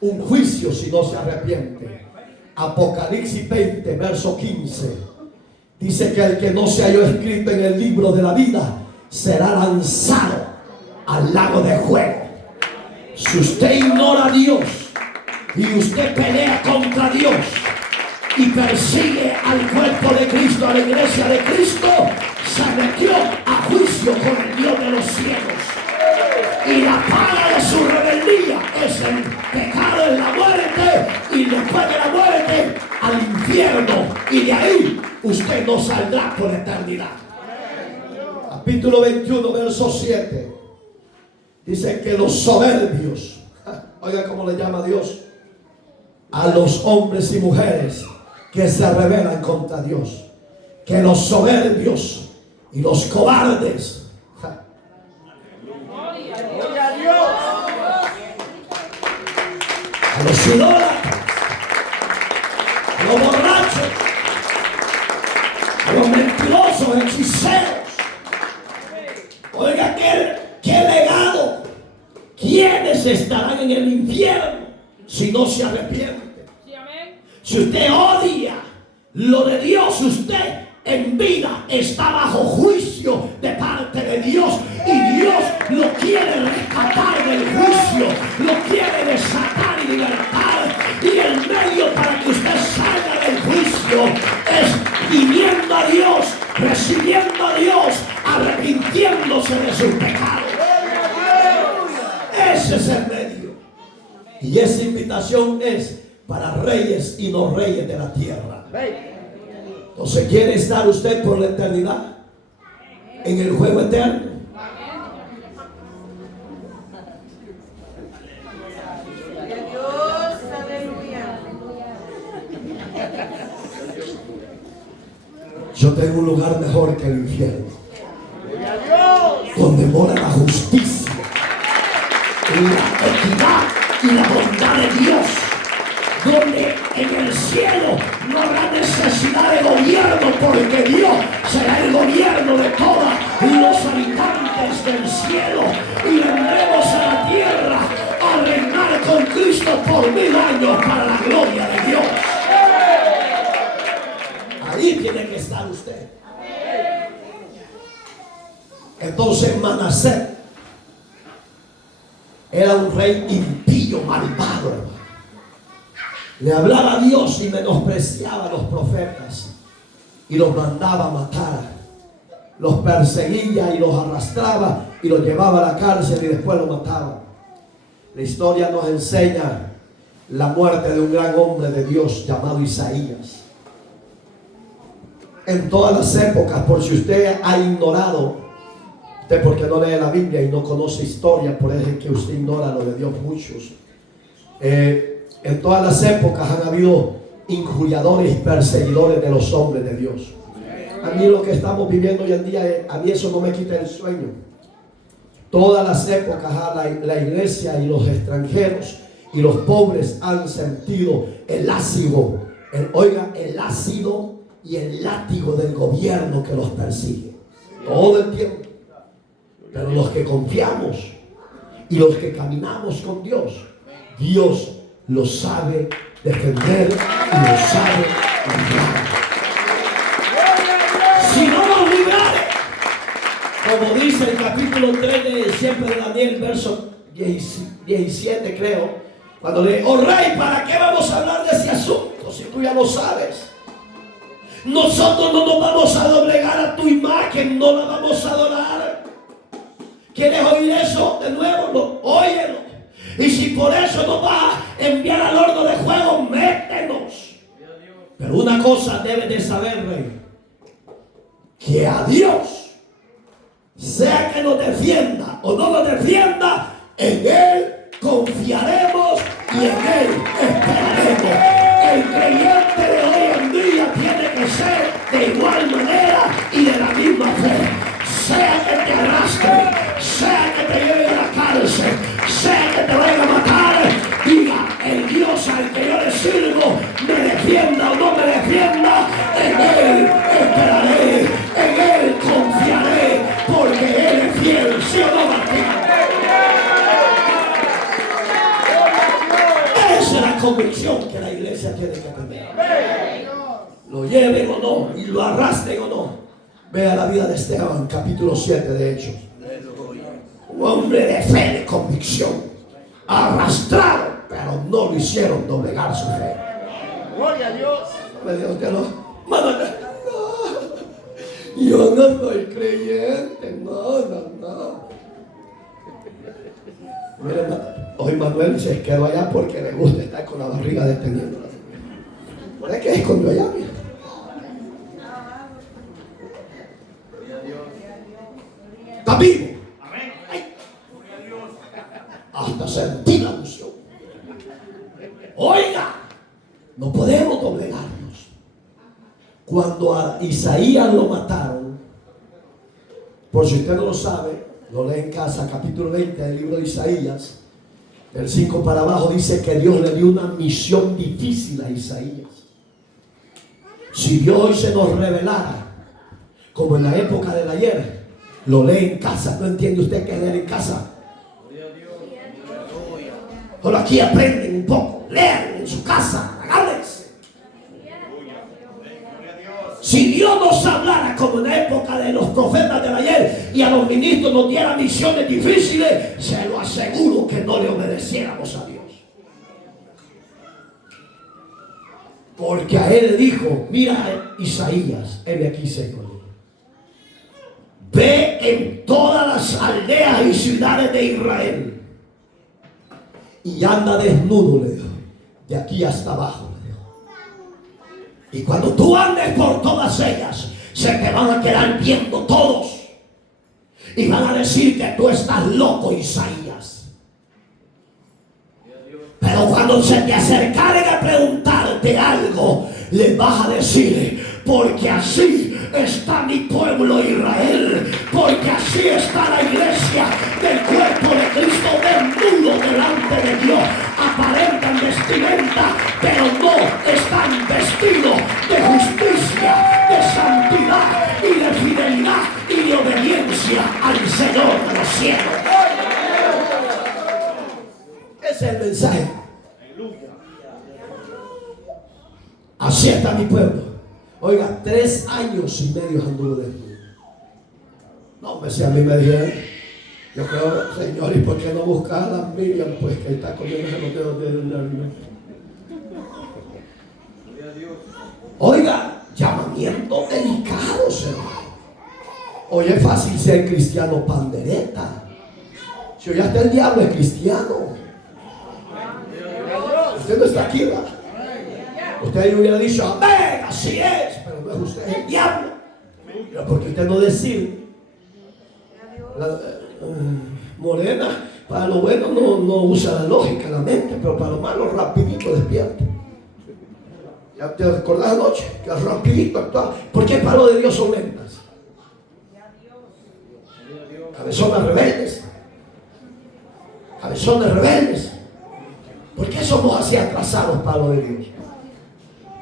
un juicio si no se arrepiente. Apocalipsis 20, verso 15. Dice que el que no se halló escrito en el libro de la vida será lanzado al lago de fuego. Si usted ignora a Dios y usted pelea contra Dios y persigue al cuerpo de Cristo, a la iglesia de Cristo, se metió a juicio con el Dios de los cielos. Y la paga de su rebeldía es el pecado, en la muerte, y después de la muerte al infierno, y de ahí usted no saldrá por eternidad. Capítulo 21, verso 7. Dice que los soberbios, oiga cómo le llama Dios a los hombres y mujeres que se rebelan contra Dios, que los soberbios y los cobardes, a los idólatras, a los borrachos, a los mentirosos, hechiceros. Oiga, qué legado. ¿Quiénes estarán en el infierno si no se arrepienten? Si usted odia lo de Dios, usted en vida está bajo juicio de parte de Dios, y Dios lo quiere rescatar del juicio, lo quiere desatar y libertar, y el medio para que usted salga del juicio es viniendo a Dios, recibiendo a Dios, arrepintiéndose de sus pecados. Ese es el medio, y esa invitación es para reyes y no reyes de la tierra. Entonces, ¿quiere estar usted por la eternidad en el juego eterno? Yo tengo un lugar mejor que el infierno, donde mora la justicia, la equidad y la bondad de Dios, donde en el cielo no habrá necesidad de gobierno, porque Dios será el gobierno de todos los habitantes del cielo, y vendremos a la tierra a reinar con Cristo por 1000 años para la gloria de Dios. Ahí tiene que estar usted. Entonces Manasés era un rey impío, malvado. Le hablaba a Dios y menospreciaba a los profetas y los mandaba a matar. los perseguía y los arrastraba y los llevaba a la cárcel y después los mataba. La historia nos enseña la muerte de un gran hombre de Dios llamado Isaías. En todas las épocas, por si usted ha ignorado, usted porque no lee la Biblia y no conoce historia, por eso es que usted ignora lo de Dios muchos. En todas las épocas han habido injuriadores y perseguidores de los hombres de Dios. A mí lo que estamos viviendo hoy en día, a mí eso no me quita el sueño. Todas las épocas la iglesia y los extranjeros y los pobres han sentido el ácido, el ácido y el látigo del gobierno que los persigue todo el tiempo. Pero los que confiamos y los que caminamos con Dios, Dios lo sabe defender y lo sabe librar. Si no nos librare, como dice el capítulo 3 de siempre de Daniel, verso 17 creo, cuando lee: oh rey, ¿para qué vamos a hablar de ese asunto si tú ya lo sabes? Nosotros no nos vamos a doblegar a tu imagen, no la vamos a adorar. ¿Quieres oír eso de nuevo? No, óyelo. Y si por eso nos va a enviar al horno de fuego, métenos. Pero una cosa debes de saber, rey, que a Dios, sea que nos defienda o no nos defienda, en Él confiaremos y en Él esperaremos. El creyente de hoy en día tiene que ser de igual manera y de la misma fe. Sea que te arrastre, sea que te lleve a la cárcel, sea que te vaya a matar, diga: el Dios al que yo le sirvo me defienda o no me defienda, en Él esperaré, en Él confiaré, porque Él es fiel. ¿Sí o no, Martín? Esa es la convicción que la iglesia tiene que tener. Lo lleven o no, y lo arrastren o no. Vea la vida de Esteban, capítulo 7 de Hechos. Un hombre de fe, de convicción, arrastrado, pero no lo hicieron doblegar su fe. Gloria a Dios. Yo no soy creyente, no. Miren, hoy Manuel se quedó allá porque le gusta estar con la barriga deteniendo. ¿Por qué escondió allá? Mira. Está vivo. Hasta sentí la unción. Oiga, no podemos doblegarnos. Cuando a Isaías lo mataron, por si usted no lo sabe, lo lee en casa, capítulo 20 del libro de Isaías, del 5 para abajo, dice que Dios le dio una misión difícil a Isaías. Si Dios hoy se nos revelara, como en la época del ayer, lo lee en casa. ¿No entiende usted qué es leer en casa? Solo aquí aprenden un poco, lean en su casa, háganles. Si Dios nos hablara como en la época de los profetas del ayer y a los ministros nos diera misiones difíciles, se lo aseguro que no le obedeciéramos a Dios. Porque a él le dijo: mira, Isaías, heme aquí, Señor. Ve en todas las aldeas y ciudades de Israel y anda desnudo, le dijo, de aquí hasta abajo, le dijo. Y cuando tú andes por todas ellas, se te van a quedar viendo todos y van a decir que tú estás loco, Isaías. Pero cuando se te acercaren a preguntarte algo, les vas a decir: porque así está mi pueblo Israel, porque así está la iglesia del cuerpo de Cristo, desnudo delante de Dios. Aparentan vestimenta, pero no están vestidos de justicia, de santidad y de fidelidad y de obediencia al Señor de los cielos. Ese es el mensaje. Así está mi pueblo. Oiga, 3 años y medio anduvo desnudo. No, hombre, si a mí me dijeron, yo creo, Señor, ¿y por qué no buscar a la Miriam? Pues que está comiendo los dedos de la vida. Oiga, llamamiento delicado, Señor. Hoy es fácil ser cristiano pandereta. Si hoy hasta el diablo es cristiano. Usted no está aquí, ¿verdad? Usted hubiera dicho, amén, así es. Pero no es usted, es el diablo. Pero porque usted no decide. Morena, para lo bueno no usa la lógica, la mente, pero para lo malo rapidito despierta. ¿Ya te acordás anoche? Que rapidito actuaba. ¿Por qué para lo de Dios son lentas? Cabezones rebeldes. Cabezones rebeldes. ¿Por qué somos así atrasados para lo de Dios?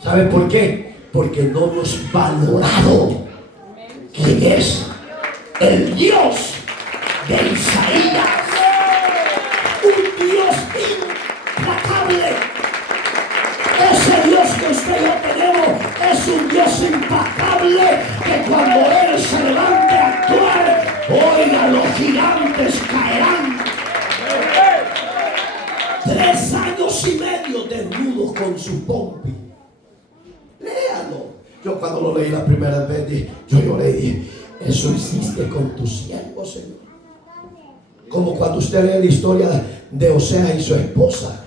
¿Saben por qué? Porque no hemos valorado quién es el Dios de Isaías. Un Dios implacable. Ese Dios que usted y yo tenemos es un Dios implacable que cuando Él se levante a actuar, oiga, los gigantes caerán. 3 años y medio desnudos con su pompi. Léalo. Yo cuando lo leí la primera vez, yo lloré y dije, eso hiciste con tu siervo, Señor. Como cuando usted lee la historia de Oseas y su esposa,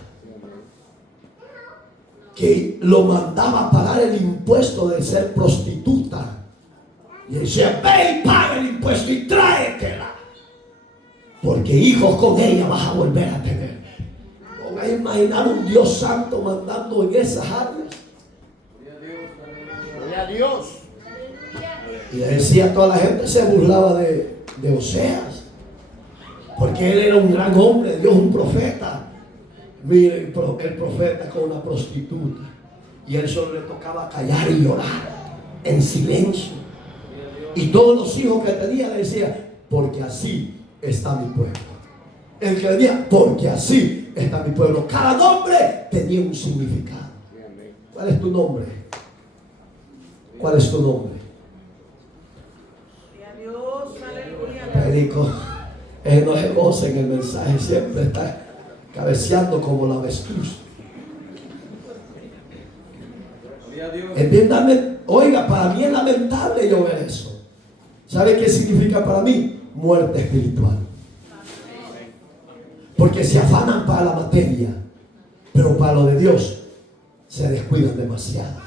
que lo mandaba a pagar el impuesto de ser prostituta. Y él decía, ve y paga el impuesto y tráetela, porque hijos con ella vas a volver a tener. Ponga a imaginar un Dios santo mandando en esas áreas. Gloria a Dios. Y le decía a toda la gente, se burlaba de Oseas, porque él era un gran hombre de Dios, un profeta. Mire, el profeta con una prostituta, y él solo le tocaba callar y llorar en silencio. Y todos los hijos que tenía le decían, porque así está mi pueblo. El que le decía, porque así está mi pueblo. Cada nombre tenía un significado. ¿Cuál es tu nombre? ¿Cuál es tu nombre? Perico, él no se goza en el mensaje, siempre está cabeceando como la avestruz. Es bien, oiga, para mí es lamentable yo ver eso. ¿Sabe qué significa para mí? Muerte espiritual. Porque se afanan para la materia, pero para lo de Dios se descuidan demasiado.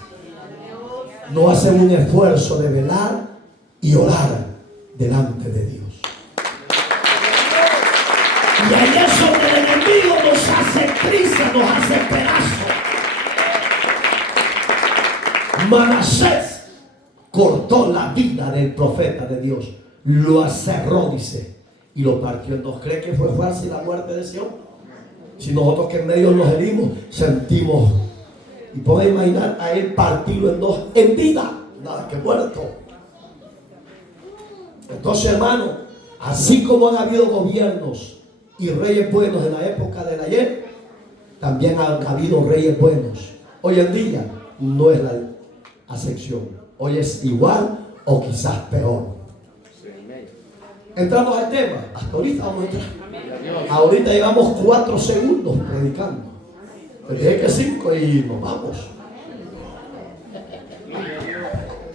No hacen un esfuerzo de velar y orar delante de Dios. Y ahí es donde el enemigo nos hace trizas, nos hace pedazos. Manasés cortó la vida del profeta de Dios, lo aserró, dice, y lo partió en dos. ¿Cree que fue fácil la muerte de Sión? Si nosotros que en medio nos herimos, sentimos, y puede imaginar a él partirlo en dos, en vida, nada que muerto. Entonces, hermano, así como han habido gobiernos y reyes buenos en la época del ayer, también han habido reyes buenos. Hoy en día no es la acepción. Hoy es igual o quizás peor. Entramos al tema. Hasta ahorita vamos a entrar. Ahorita llevamos 4 segundos predicando. Te dije que 5 y nos vamos.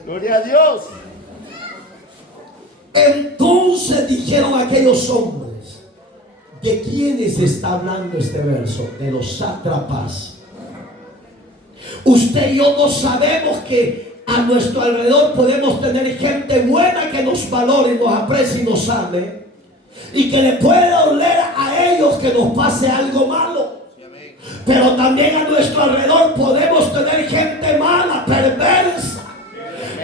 Gloria a Dios. Entonces dijeron aquellos hombres. ¿De quiénes está hablando este verso? De los sátrapas. Usted y yo no sabemos que a nuestro alrededor podemos tener gente buena que nos valore, nos aprecie y nos ame, y que le pueda doler a ellos que nos pase algo malo. Pero también a nuestro alrededor podemos tener gente mala, perversa,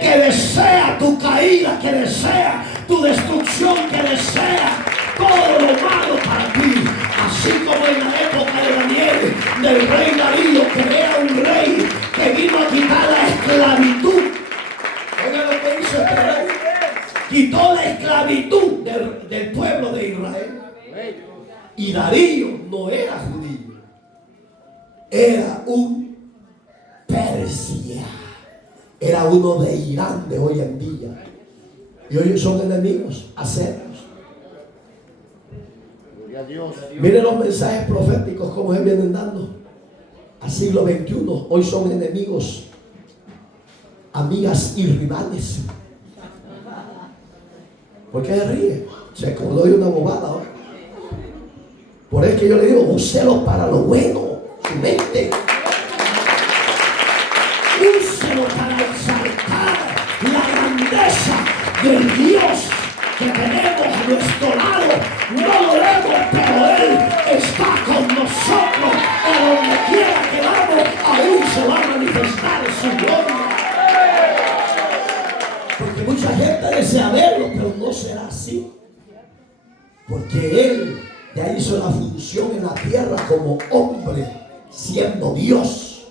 que desea tu caída, que desea tu destrucción, que desea todo lo malo para ti. Así como en la época de Daniel, del rey Darío, que era un rey que vino a quitar la esclavitud. Oiga lo que hizo este rey. Quitó la esclavitud del pueblo de Israel. Y Darío no era judío, era un Persia. Era uno de Irán de hoy en día. Y hoy son enemigos acérrimos. Miren los mensajes proféticos como se vienen dando al siglo XXI. Hoy son enemigos, amigas y rivales. ¿Por qué se ríe? Se acordó de una bobada ahora. Por eso que yo le digo, úselo para lo bueno, su mente. Úselo para exaltar la grandeza del Dios que tenemos a nuestro lado. No lo vemos, pero Él está con nosotros. A donde quiera que vamos, aún se va a manifestar su gloria. Porque mucha gente desea verlo, pero no será así. Porque Él ya hizo la función en la tierra como hombre, siendo Dios.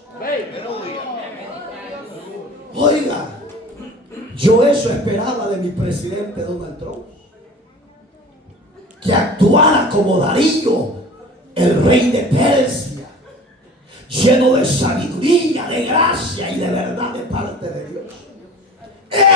Oiga, yo eso esperaba de mi presidente Donald Trump. Que actuara como Darío, el rey de Persia, lleno de sabiduría, de gracia y de verdad de parte de Dios.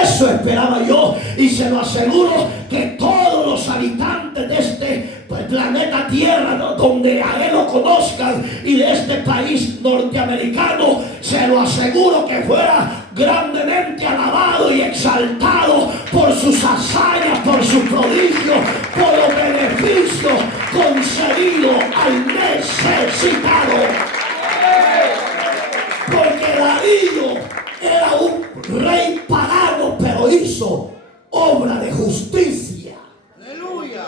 Eso esperaba yo, y se lo aseguro que todos los habitantes de este planeta Tierra, donde a Él lo conozcan, y de este país norteamericano, se lo aseguro que fuera grandemente alabado y exaltado por sus hazañas, por sus prodigios, por los beneficios concedidos al necesitado. Porque Darío era un rey pagano, pero hizo obra de justicia. Aleluya.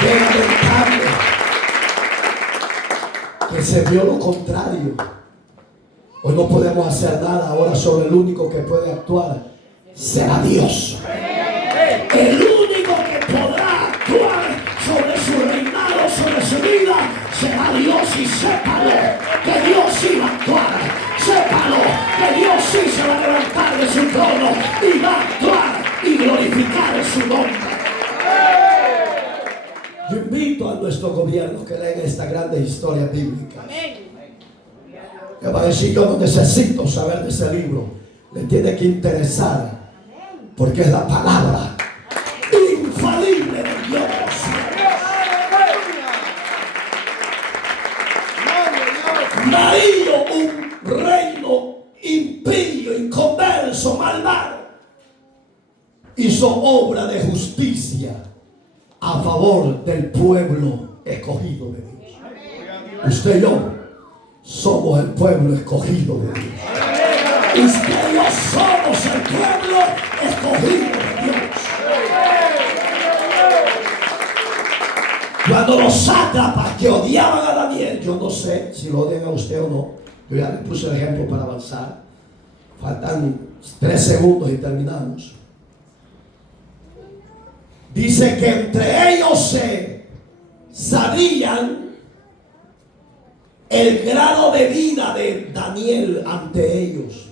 Qué lamentable que se vio lo contrario. Hoy no podemos hacer nada. Ahora sobre el único que puede actuar será Dios. El único que podrá actuar sobre su reinado, sobre su vida, será Dios. Y sépalo, que Dios sí va a actuar. Sépalo, que Dios sí se va a levantar de su trono y va a actuar y glorificar su nombre. Yo invito a nuestro gobierno que lean esta grande historia bíblica. Que va a decir, yo no necesito saber de ese libro. Le tiene que interesar, porque es la palabra infalible de Dios. Darío, un reino impío, inconverso, malvado, hizo obra de justicia a favor del pueblo escogido de Dios. Usted y yo somos el pueblo escogido de Dios. Usted y yo somos el pueblo escogido de Dios. Cuando los sátrapas que odiaban a Daniel, yo no sé si lo odian a usted o no, yo ya le puse el ejemplo para avanzar, faltan 3 segundos y terminamos. Dice que entre ellos sabían el grado de vida de Daniel ante ellos,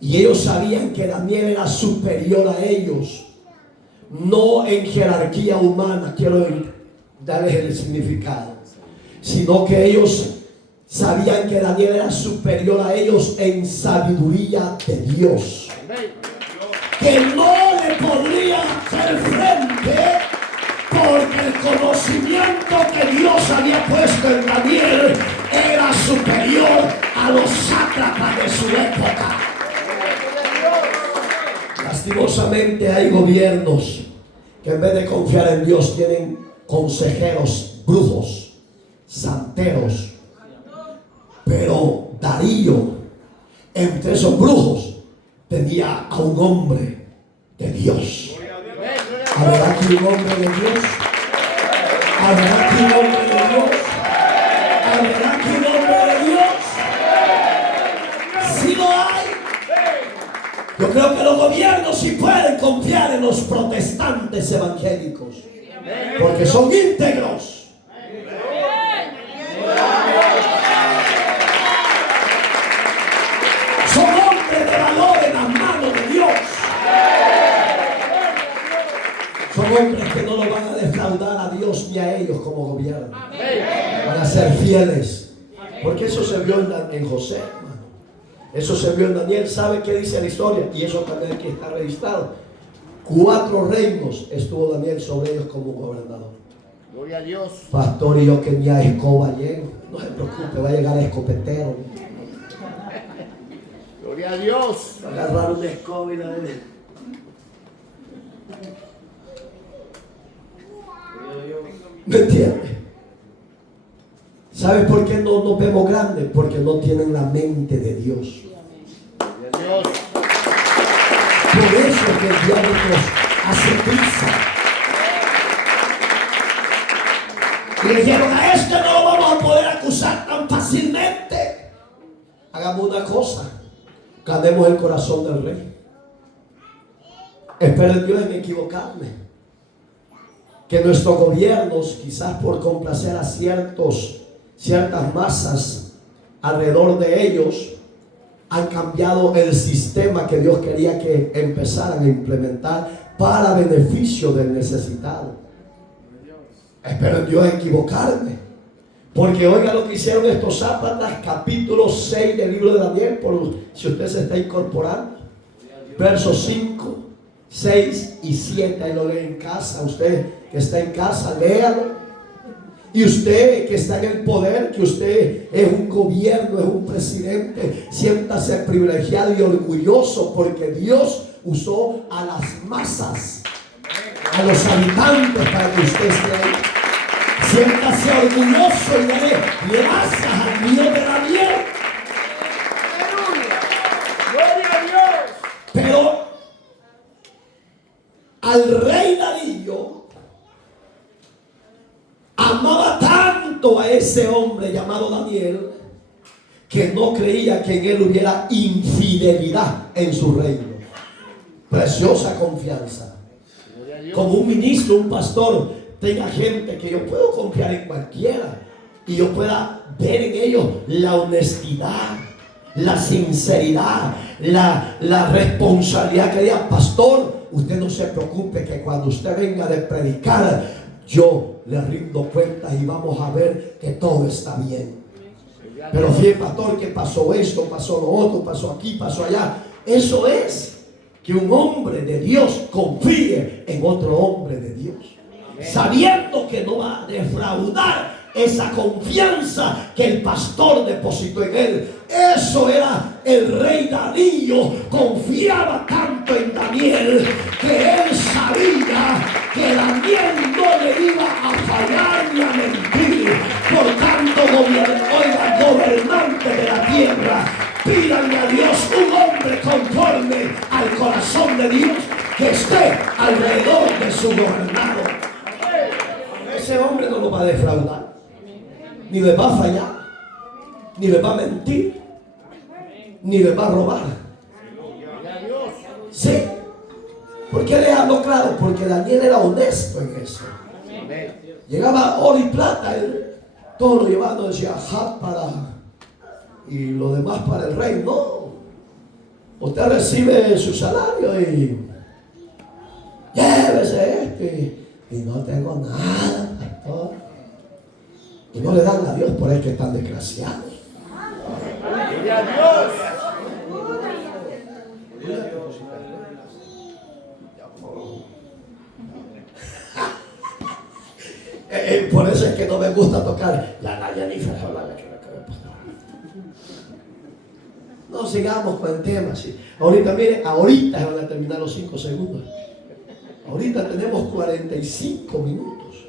y ellos sabían que Daniel era superior a ellos, no en jerarquía humana, quiero darles el significado, sino que ellos sabían que Daniel era superior a ellos en sabiduría de Dios, que no le podrían hacer frente, porque el conocimiento que Dios había puesto en Daniel era superior a los sátrapas de su época. Lastimosamente hay gobiernos que en vez de confiar en Dios tienen consejeros brujos, santeros. Pero Darío, entre esos brujos, tenía a un hombre de Dios. ¿Habrá aquí un hombre de Dios? ¿Habrá aquí un hombre de Dios? ¿Habrá aquí un hombre de Dios? Si no hay, yo creo que los gobiernos sí pueden confiar en los protestantes evangélicos, porque son íntegros. Son hombres de valor en las manos de Dios. Son hombres que no lo van a defraudar a Dios ni a ellos como gobierno. Van a ser fieles. Porque eso se vio en José, hermano. Eso se vio en Daniel. ¿Sabe qué dice la historia? Y eso también aquí está registrado. 4 reinos estuvo Daniel sobre ellos como gobernador. Gloria a Dios. Pastor, y yo que ni a escoba llego. No se preocupe, va a llegar a escopetero. Gloria a Dios. Agarrar una escoba y la de... ¿Me entiendes? ¿Sabes por qué no nos vemos grandes? Porque no tienen la mente de Dios. Gloria a Dios. Por eso es que el diablo nos hace prisa. Y le dijeron, a este no lo vamos a poder acusar tan fácilmente. Hagamos una cosa, ganemos el corazón del rey. Espero en Dios en equivocarme. Que nuestros gobiernos, quizás por complacer a ciertas masas alrededor de ellos, han cambiado el sistema que Dios quería que empezaran a implementar para beneficio del necesitado. Espero en Dios equivocarme. Porque oiga lo que hicieron estos zápatas, capítulo 6 del libro de Daniel, si usted se está incorporando. Versos 5, 6 y 7, ahí lo lee en casa. Usted que está en casa, léalo. Y usted que está en el poder, que usted es un gobierno, es un presidente, siéntase privilegiado y orgulloso porque Dios usó a las masas, a los habitantes para que usted esté ahí. Siéntase orgulloso y dale gracias al Dios de Daniel. Aleluya. Gloria a Dios. Pero al rey Darío amaba tanto a ese hombre llamado Daniel que no creía que en él hubiera infidelidad en su reino. Preciosa confianza. Gloria a Dios. Como un ministro, un pastor, tenga gente que yo puedo confiar en cualquiera y yo pueda ver en ellos la honestidad, la sinceridad, la responsabilidad que diga, pastor, usted no se preocupe que cuando usted venga de predicar, yo le rindo cuentas y vamos a ver que todo está bien. Pero fíjate, pastor, que pasó esto, pasó lo otro, pasó aquí, pasó allá. Eso es que un hombre de Dios confíe en otro hombre de Dios, sabiendo que no va a defraudar esa confianza que el pastor depositó en él. Eso era el rey Darío. Confiaba tanto en Daniel que él sabía que Daniel no le iba a fallar ni a mentir. Por tanto, gobernante de la tierra, pídanle a Dios un hombre conforme al corazón de Dios que esté alrededor de su gobernado. Ese hombre no lo va a defraudar, ni le va a fallar, ni le va a mentir, ni le va a robar. Sí. ¿Por qué le hablo claro? Porque Daniel era honesto en eso. Llegaba oro y plata, él todo lo llevaba, no decía ajá para y lo demás para el rey. No, usted recibe su salario y llévese este y no tengo nada, pastor. Y no le dan a Dios por el que están desgraciados. Gloria a Dios. Por eso es que no me gusta tocar la Jennifer. No sigamos con el tema. ¿Sí? Ahorita, miren, ahorita se van a terminar los 5 segundos. Ahorita tenemos 45 minutos.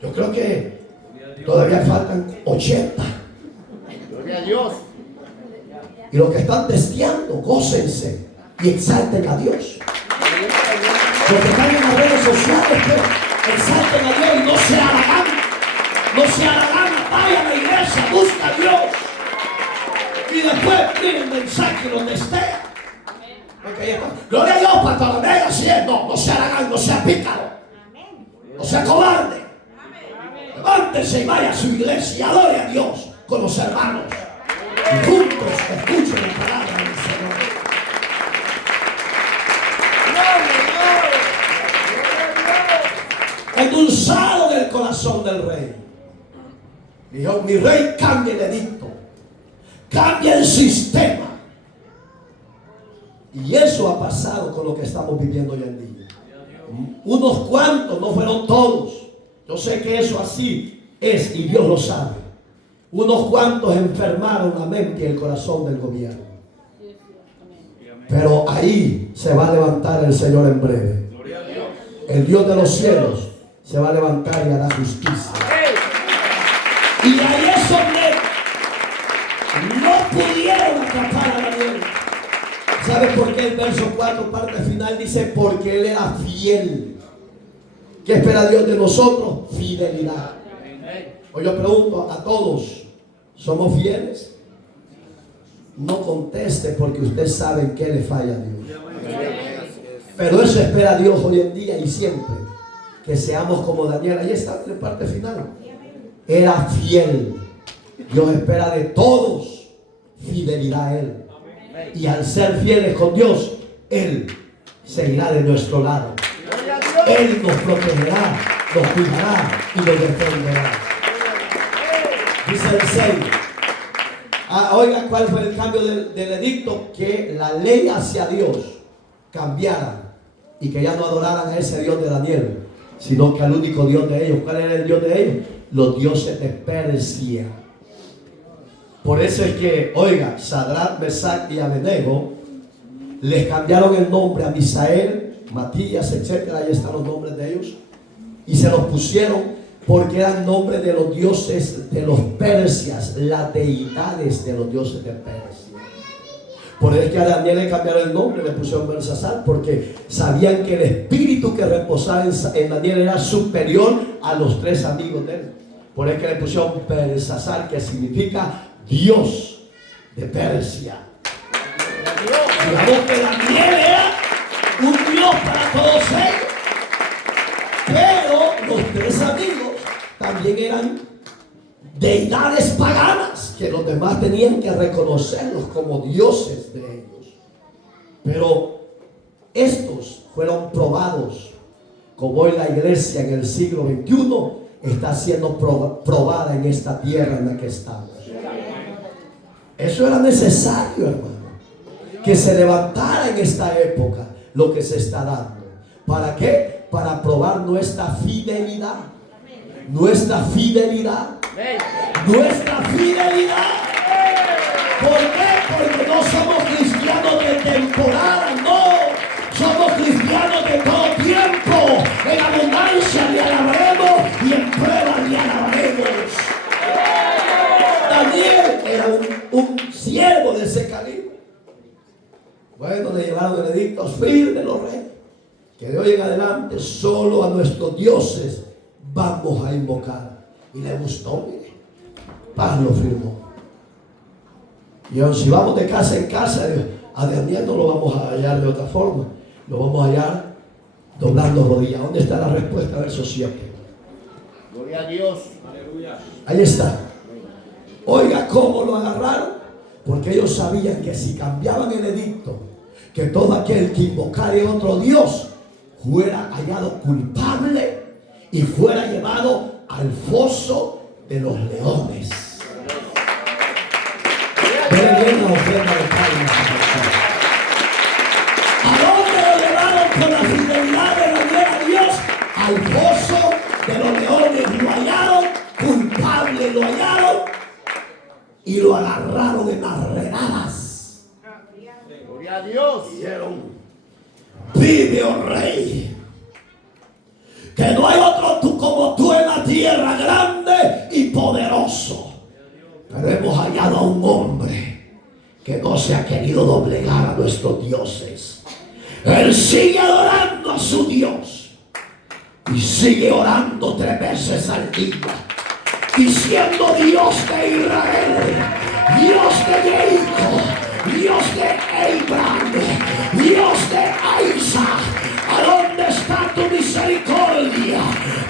Yo creo que todavía faltan 80. Gloria a Dios. Y los que están testeando, gócense y exalten a Dios. Los que están en las redes sociales, pues, exalten a Dios y no se halagan. No se halagan, vaya a la iglesia, busca a Dios. Y después miren el mensaje y lo testea. Gloria a Dios, pastor, amén, así es. No se halagan, no sea pícaro. No sea cobarde. Levántese y vaya a su iglesia y adore a Dios con los hermanos. Y juntos escuchen la palabra del Señor. Endulzado del corazón del rey. Dijo, mi rey, cambia el edicto, cambia el sistema. Y eso ha pasado con lo que estamos viviendo hoy en día. Unos cuantos, no fueron todos. Yo sé que eso así es y Dios lo sabe. Unos cuantos enfermaron la mente y el corazón del gobierno. Pero ahí se va a levantar el Señor en breve. El Dios de los cielos se va a levantar y hará justicia. Y ahí es donde no pudieron atrapar a Daniel. ¿Sabe por qué el verso 4, parte final, dice? Porque él era fiel. ¿Qué espera Dios de nosotros? Fidelidad. Hoy yo pregunto a todos, ¿somos fieles? No conteste porque usted sabe en qué le falla a Dios. Pero eso espera Dios hoy en día y siempre. Que seamos como Daniel. Ahí está en la parte final. Era fiel. Dios espera de todos fidelidad a Él. Y al ser fieles con Dios, Él seguirá de nuestro lado. Él nos protegerá, nos cuidará y nos defenderá. Dice el 6. Oiga, ¿cuál fue el cambio del edicto? Que la ley hacia Dios cambiara y que ya no adoraran a ese Dios de Daniel, sino que al único Dios de ellos. ¿Cuál era el Dios de ellos? Los dioses de Persia. Por eso es que, oiga, Sadrach, Mesach y Abednego les cambiaron el nombre a Misael, Matías, etc. Ahí están los nombres de ellos. Y se los pusieron porque eran nombres de los dioses de los persias, las deidades de los dioses de Persia. Por eso es que a Daniel le cambiaron el nombre, le pusieron Belsasar, porque sabían que el espíritu que reposaba en Daniel era superior a los tres amigos de él. Por eso es que le pusieron Belsasar, que significa Dios de Persia. Digamos que Daniel era un Dios para todos ellos. Pero los tres amigos también eran deidades paganas que los demás tenían que reconocerlos como dioses de ellos. Pero estos fueron probados, como hoy la iglesia en el siglo XXI está siendo probada en esta tierra en la que estamos. Eso era necesario, hermano, que se levantara en esta época lo que se está dando. ¿Para qué? Para probar nuestra fidelidad. Nuestra fidelidad. Nuestra fidelidad. ¿Por qué? Porque no somos cristianos de temporada, no. Somos cristianos de todo tiempo. En abundancia le alabaremos y en prueba le alabaremos. Daniel era un siervo de ese calibre. Bueno, le llevaron el edicto firme de los reyes, que de hoy en adelante solo a nuestros dioses vamos a invocar. Y le gustó, mire. Paz lo firmó. Y aun si vamos de casa en casa, a Daniel no lo vamos a hallar de otra forma. Lo vamos a hallar doblando rodillas. ¿Dónde está la respuesta? Verso 7. Gloria a Dios. Ahí está. Oiga cómo lo agarraron. Porque ellos sabían que si cambiaban el edicto, que todo aquel que invocara a otro Dios fuera hallado culpable y fuera llevado al foso de los leones. Denle bien la ofrenda de palmas a Jesús. ¿A dónde lo llevaron con la fidelidad de Daniel a Dios? Al foso de los leones. Lo hallaron culpable, lo hallaron y lo agarraron en las redadas. Gloria a Dios. Dijeron: vive, oh rey, que no hay otro como tú en la tierra, grande y poderoso. Pero hemos hallado a un hombre que no se ha querido doblegar a nuestros dioses. Él sigue adorando a su Dios y sigue orando 3 veces al día, diciendo: Dios de Israel, Dios de Jericó, Dios de Abraham, Dios de Isaac, ¿a dónde está tu misericordia?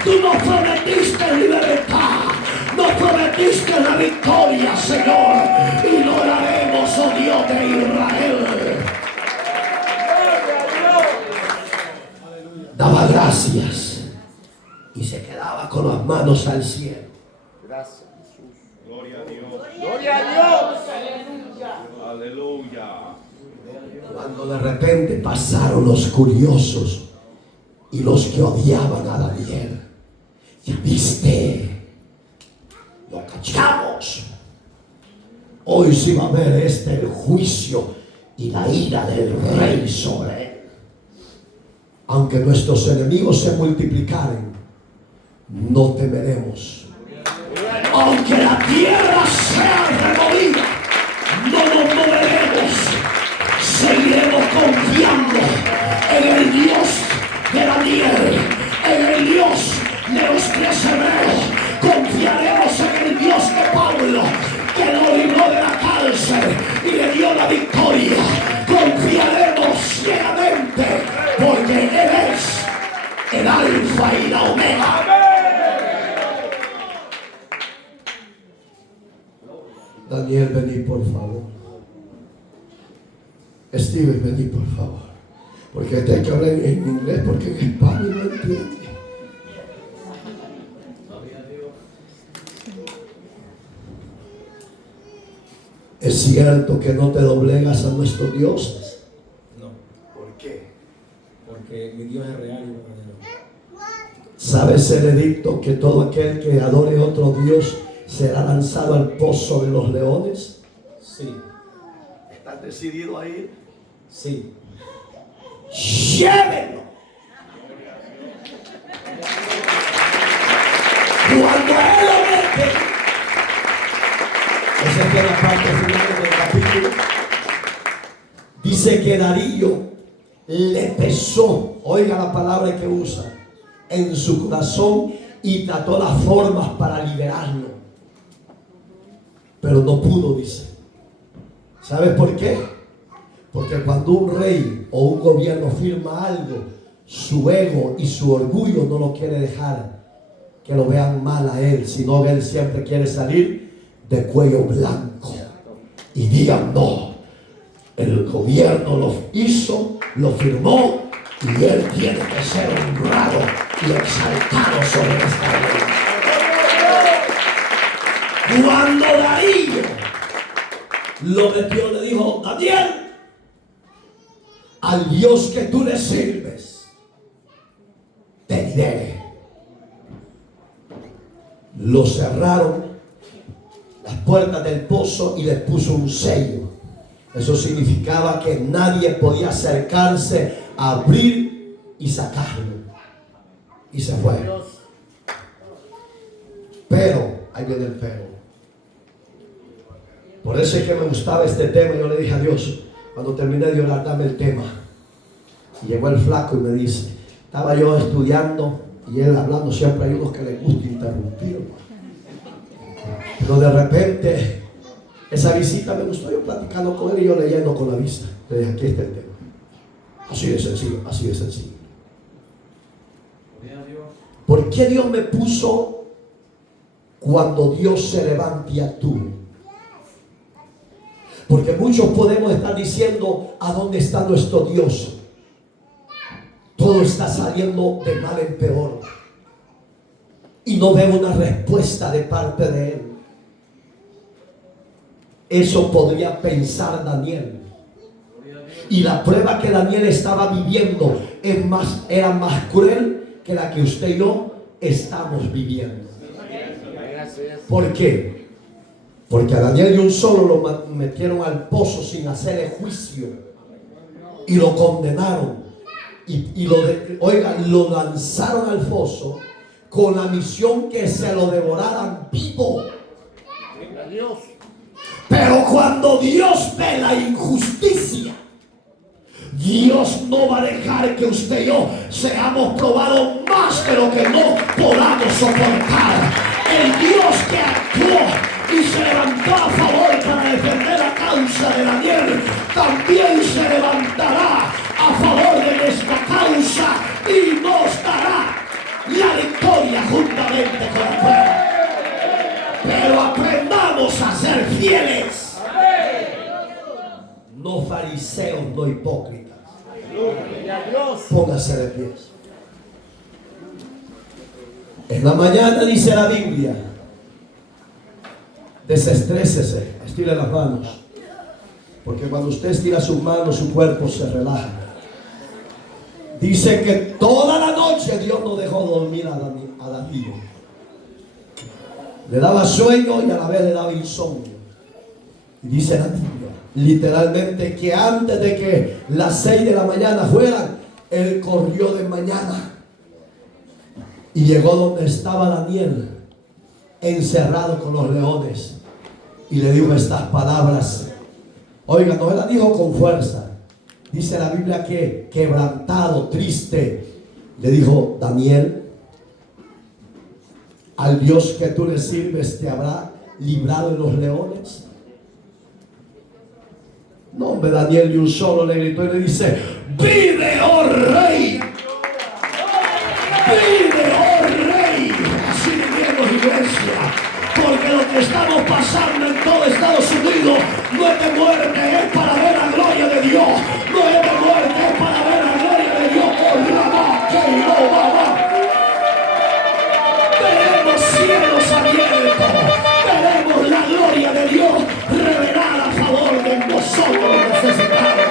Tú nos prometiste libertad, nos prometiste la victoria, Señor, y lo haremos, oh Dios de Israel. Daba gracias y se quedaba con las manos al cielo. Gracias, Jesús. Gloria a Dios. Gloria a Dios. Aleluya. Cuando de repente pasaron los curiosos y los que odiaban a Daniel. Ya viste, lo cachamos. Hoy sí va a haber el juicio y la ira del rey sobre él. Aunque nuestros enemigos se multiplicaren, no temeremos. Aunque la tierra sea removida, no nos moveremos. Seguiremos confiando en el Dios de Daniel, en el Dios de los 13 hebreos. Confiaremos en el Dios de Pablo, que lo libró de la cárcel y le dio la victoria. Confiaremos ciegamente, porque Él es el Alfa y la Omega. Daniel, vení por favor. Steven, vení por favor. Porque este hay que hablar en inglés, porque en español no entiende. ¿Es cierto que no te doblegas a nuestros dioses? No, ¿Por qué? porque mi Dios es real y verdadero. ¿Sabes el edicto que todo aquel que adore otro Dios será lanzado al pozo de los leones? Sí, ¿Estás decidido a ir? sí. Llévenlo. Cuando él lo mete, esa es la parte final del capítulo. Dice que Darío le pesó, oiga la palabra que usa, en su corazón, y trató las formas para liberarlo. Pero no pudo, dice. ¿Sabes por qué? Porque cuando un rey o un gobierno firma algo, su ego y su orgullo no lo quiere dejar que lo vean mal a él, sino que él siempre quiere salir de cuello blanco y digan: no, el gobierno lo hizo, lo firmó, y él tiene que ser honrado y exaltado sobre esta ley. Cuando Darío lo metió, le dijo: Daniel, al Dios que tú le sirves, te diré. Lo cerraron las puertas del pozo y les puso un sello. Eso significaba que nadie podía acercarse a abrir y sacarlo. Y se fue. Pero, ahí viene el pero. Por eso es que me gustaba este tema. Yo le dije a Dios, cuando terminé de orar, dame el tema. Y llegó el flaco y me dice, estaba yo estudiando y él hablando, siempre hay unos que les gusta interrumpir. Pero de repente, esa visita me gustó, yo platicando con él y yo leyendo con la vista. Le dije, aquí está el tema. Así de sencillo, así de sencillo. ¿Por qué Dios me puso cuando Dios se levante y actúe? Porque muchos podemos estar diciendo, ¿a dónde está nuestro Dios? Todo está saliendo de mal en peor. Y no veo una respuesta de parte de Él. Eso podría pensar Daniel. Y la prueba que Daniel estaba viviendo era más cruel que la que usted y yo estamos viviendo. ¿Por qué? Porque a Daniel de un solo lo metieron al pozo sin hacerle juicio y lo condenaron y lo lanzaron al foso con la misión que se lo devoraran vivo. Pero cuando Dios ve la injusticia, Dios no va a dejar que usted y yo seamos probados más de lo que no podamos soportar. El Dios que actuó y se levantó a favor para defender la causa de Daniel, también se levantará a favor de nuestra causa y nos dará la victoria juntamente con el pueblo. Pero aprendamos a ser fieles, no fariseos, no hipócritas. Póngase de pies. En la mañana dice la Biblia, desestrésese, estire las manos, porque cuando usted estira sus manos, su cuerpo se relaja. Dice que toda la noche Dios no dejó dormir a David. Le daba sueño y a la vez le daba insomnio. Y dice la Biblia Literalmente que antes de que las 6 de la mañana fueran, él corrió de mañana y llegó donde estaba Daniel, encerrado con los leones, y le dijo estas palabras. Oiga, no la dijo con fuerza. Dice la Biblia que quebrantado, triste, le dijo: Daniel, al Dios que tú le sirves te habrá librado de los leones. No, hombre, Daniel de un solo le gritó y le dice: vive, oh rey, vive, oh rey. Así vivimos, iglesia, porque lo que estamos pasando en todo Estados Unidos no es de muerte, es para ver la gloria de Dios. No es de muerte, es para ver la gloria de Dios. Por la más que no va. Veremos cielos abiertos, veremos la gloria de Dios revelada a favor de nosotros los necesitados.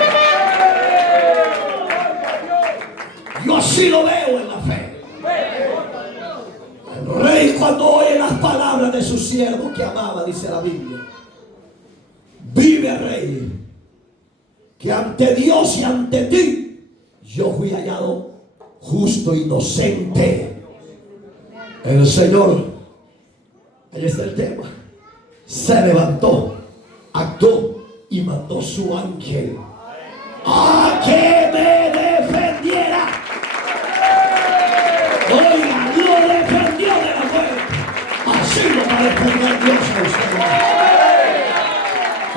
Yo así lo veo en la fe. El rey, cuando oye las palabras de su siervo que amaba, dice la Biblia: vive, rey, que ante Dios y ante ti yo fui hallado justo e inocente. El Señor, ahí está el tema, se levantó, actuó y mandó su ángel a que me defendiera. Oiga, lo defendió de la muerte. Así lo va a defender Dios a usted.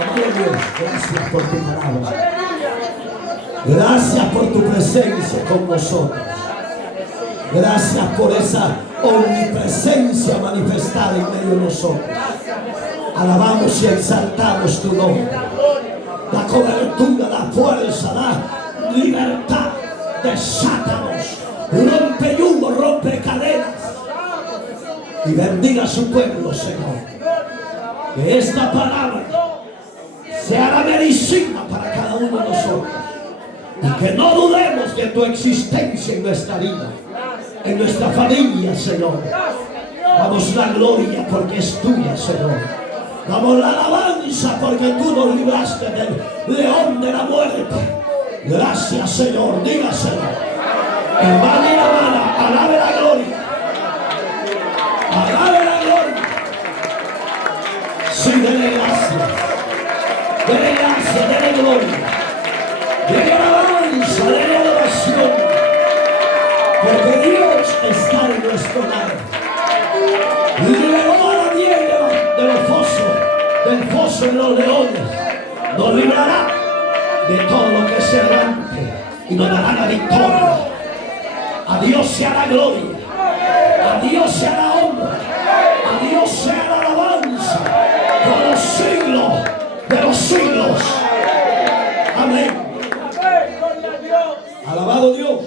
Amado Dios, gracias por tu palabra. Gracias por tu presencia con nosotros. Gracias por esa omnipresencia manifestada en medio de nosotros. Alabamos y exaltamos tu nombre. La cobertura, la fuerza, la libertad. Desátanos, rompe yugo, rompe cadenas, y bendiga a su pueblo, Señor. Que esta palabra sea la medicina para cada uno de nosotros, y que no dudemos de tu existencia en nuestra vida, en nuestra familia, Señor. Damos la gloria porque es tuya, Señor. Damos la alabanza porque tú nos libraste del león de la muerte. Gracias, Señor. Dígaselo. Hermano y hermana, alabe la gloria. Alabe la gloria. Sí, dele gracias. Dele gracias, dele gloria. Dele alabanza, dele adoración. Porque Dios está en nuestro lado. Liberó a Daniel de los fosos, del foso de los leones. Nos librará de todo lo que se levante y nos dará la victoria. A Dios sea la gloria, a Dios sea la honra, a Dios sea la alabanza por los siglos de los siglos. Amén. Alabado Dios.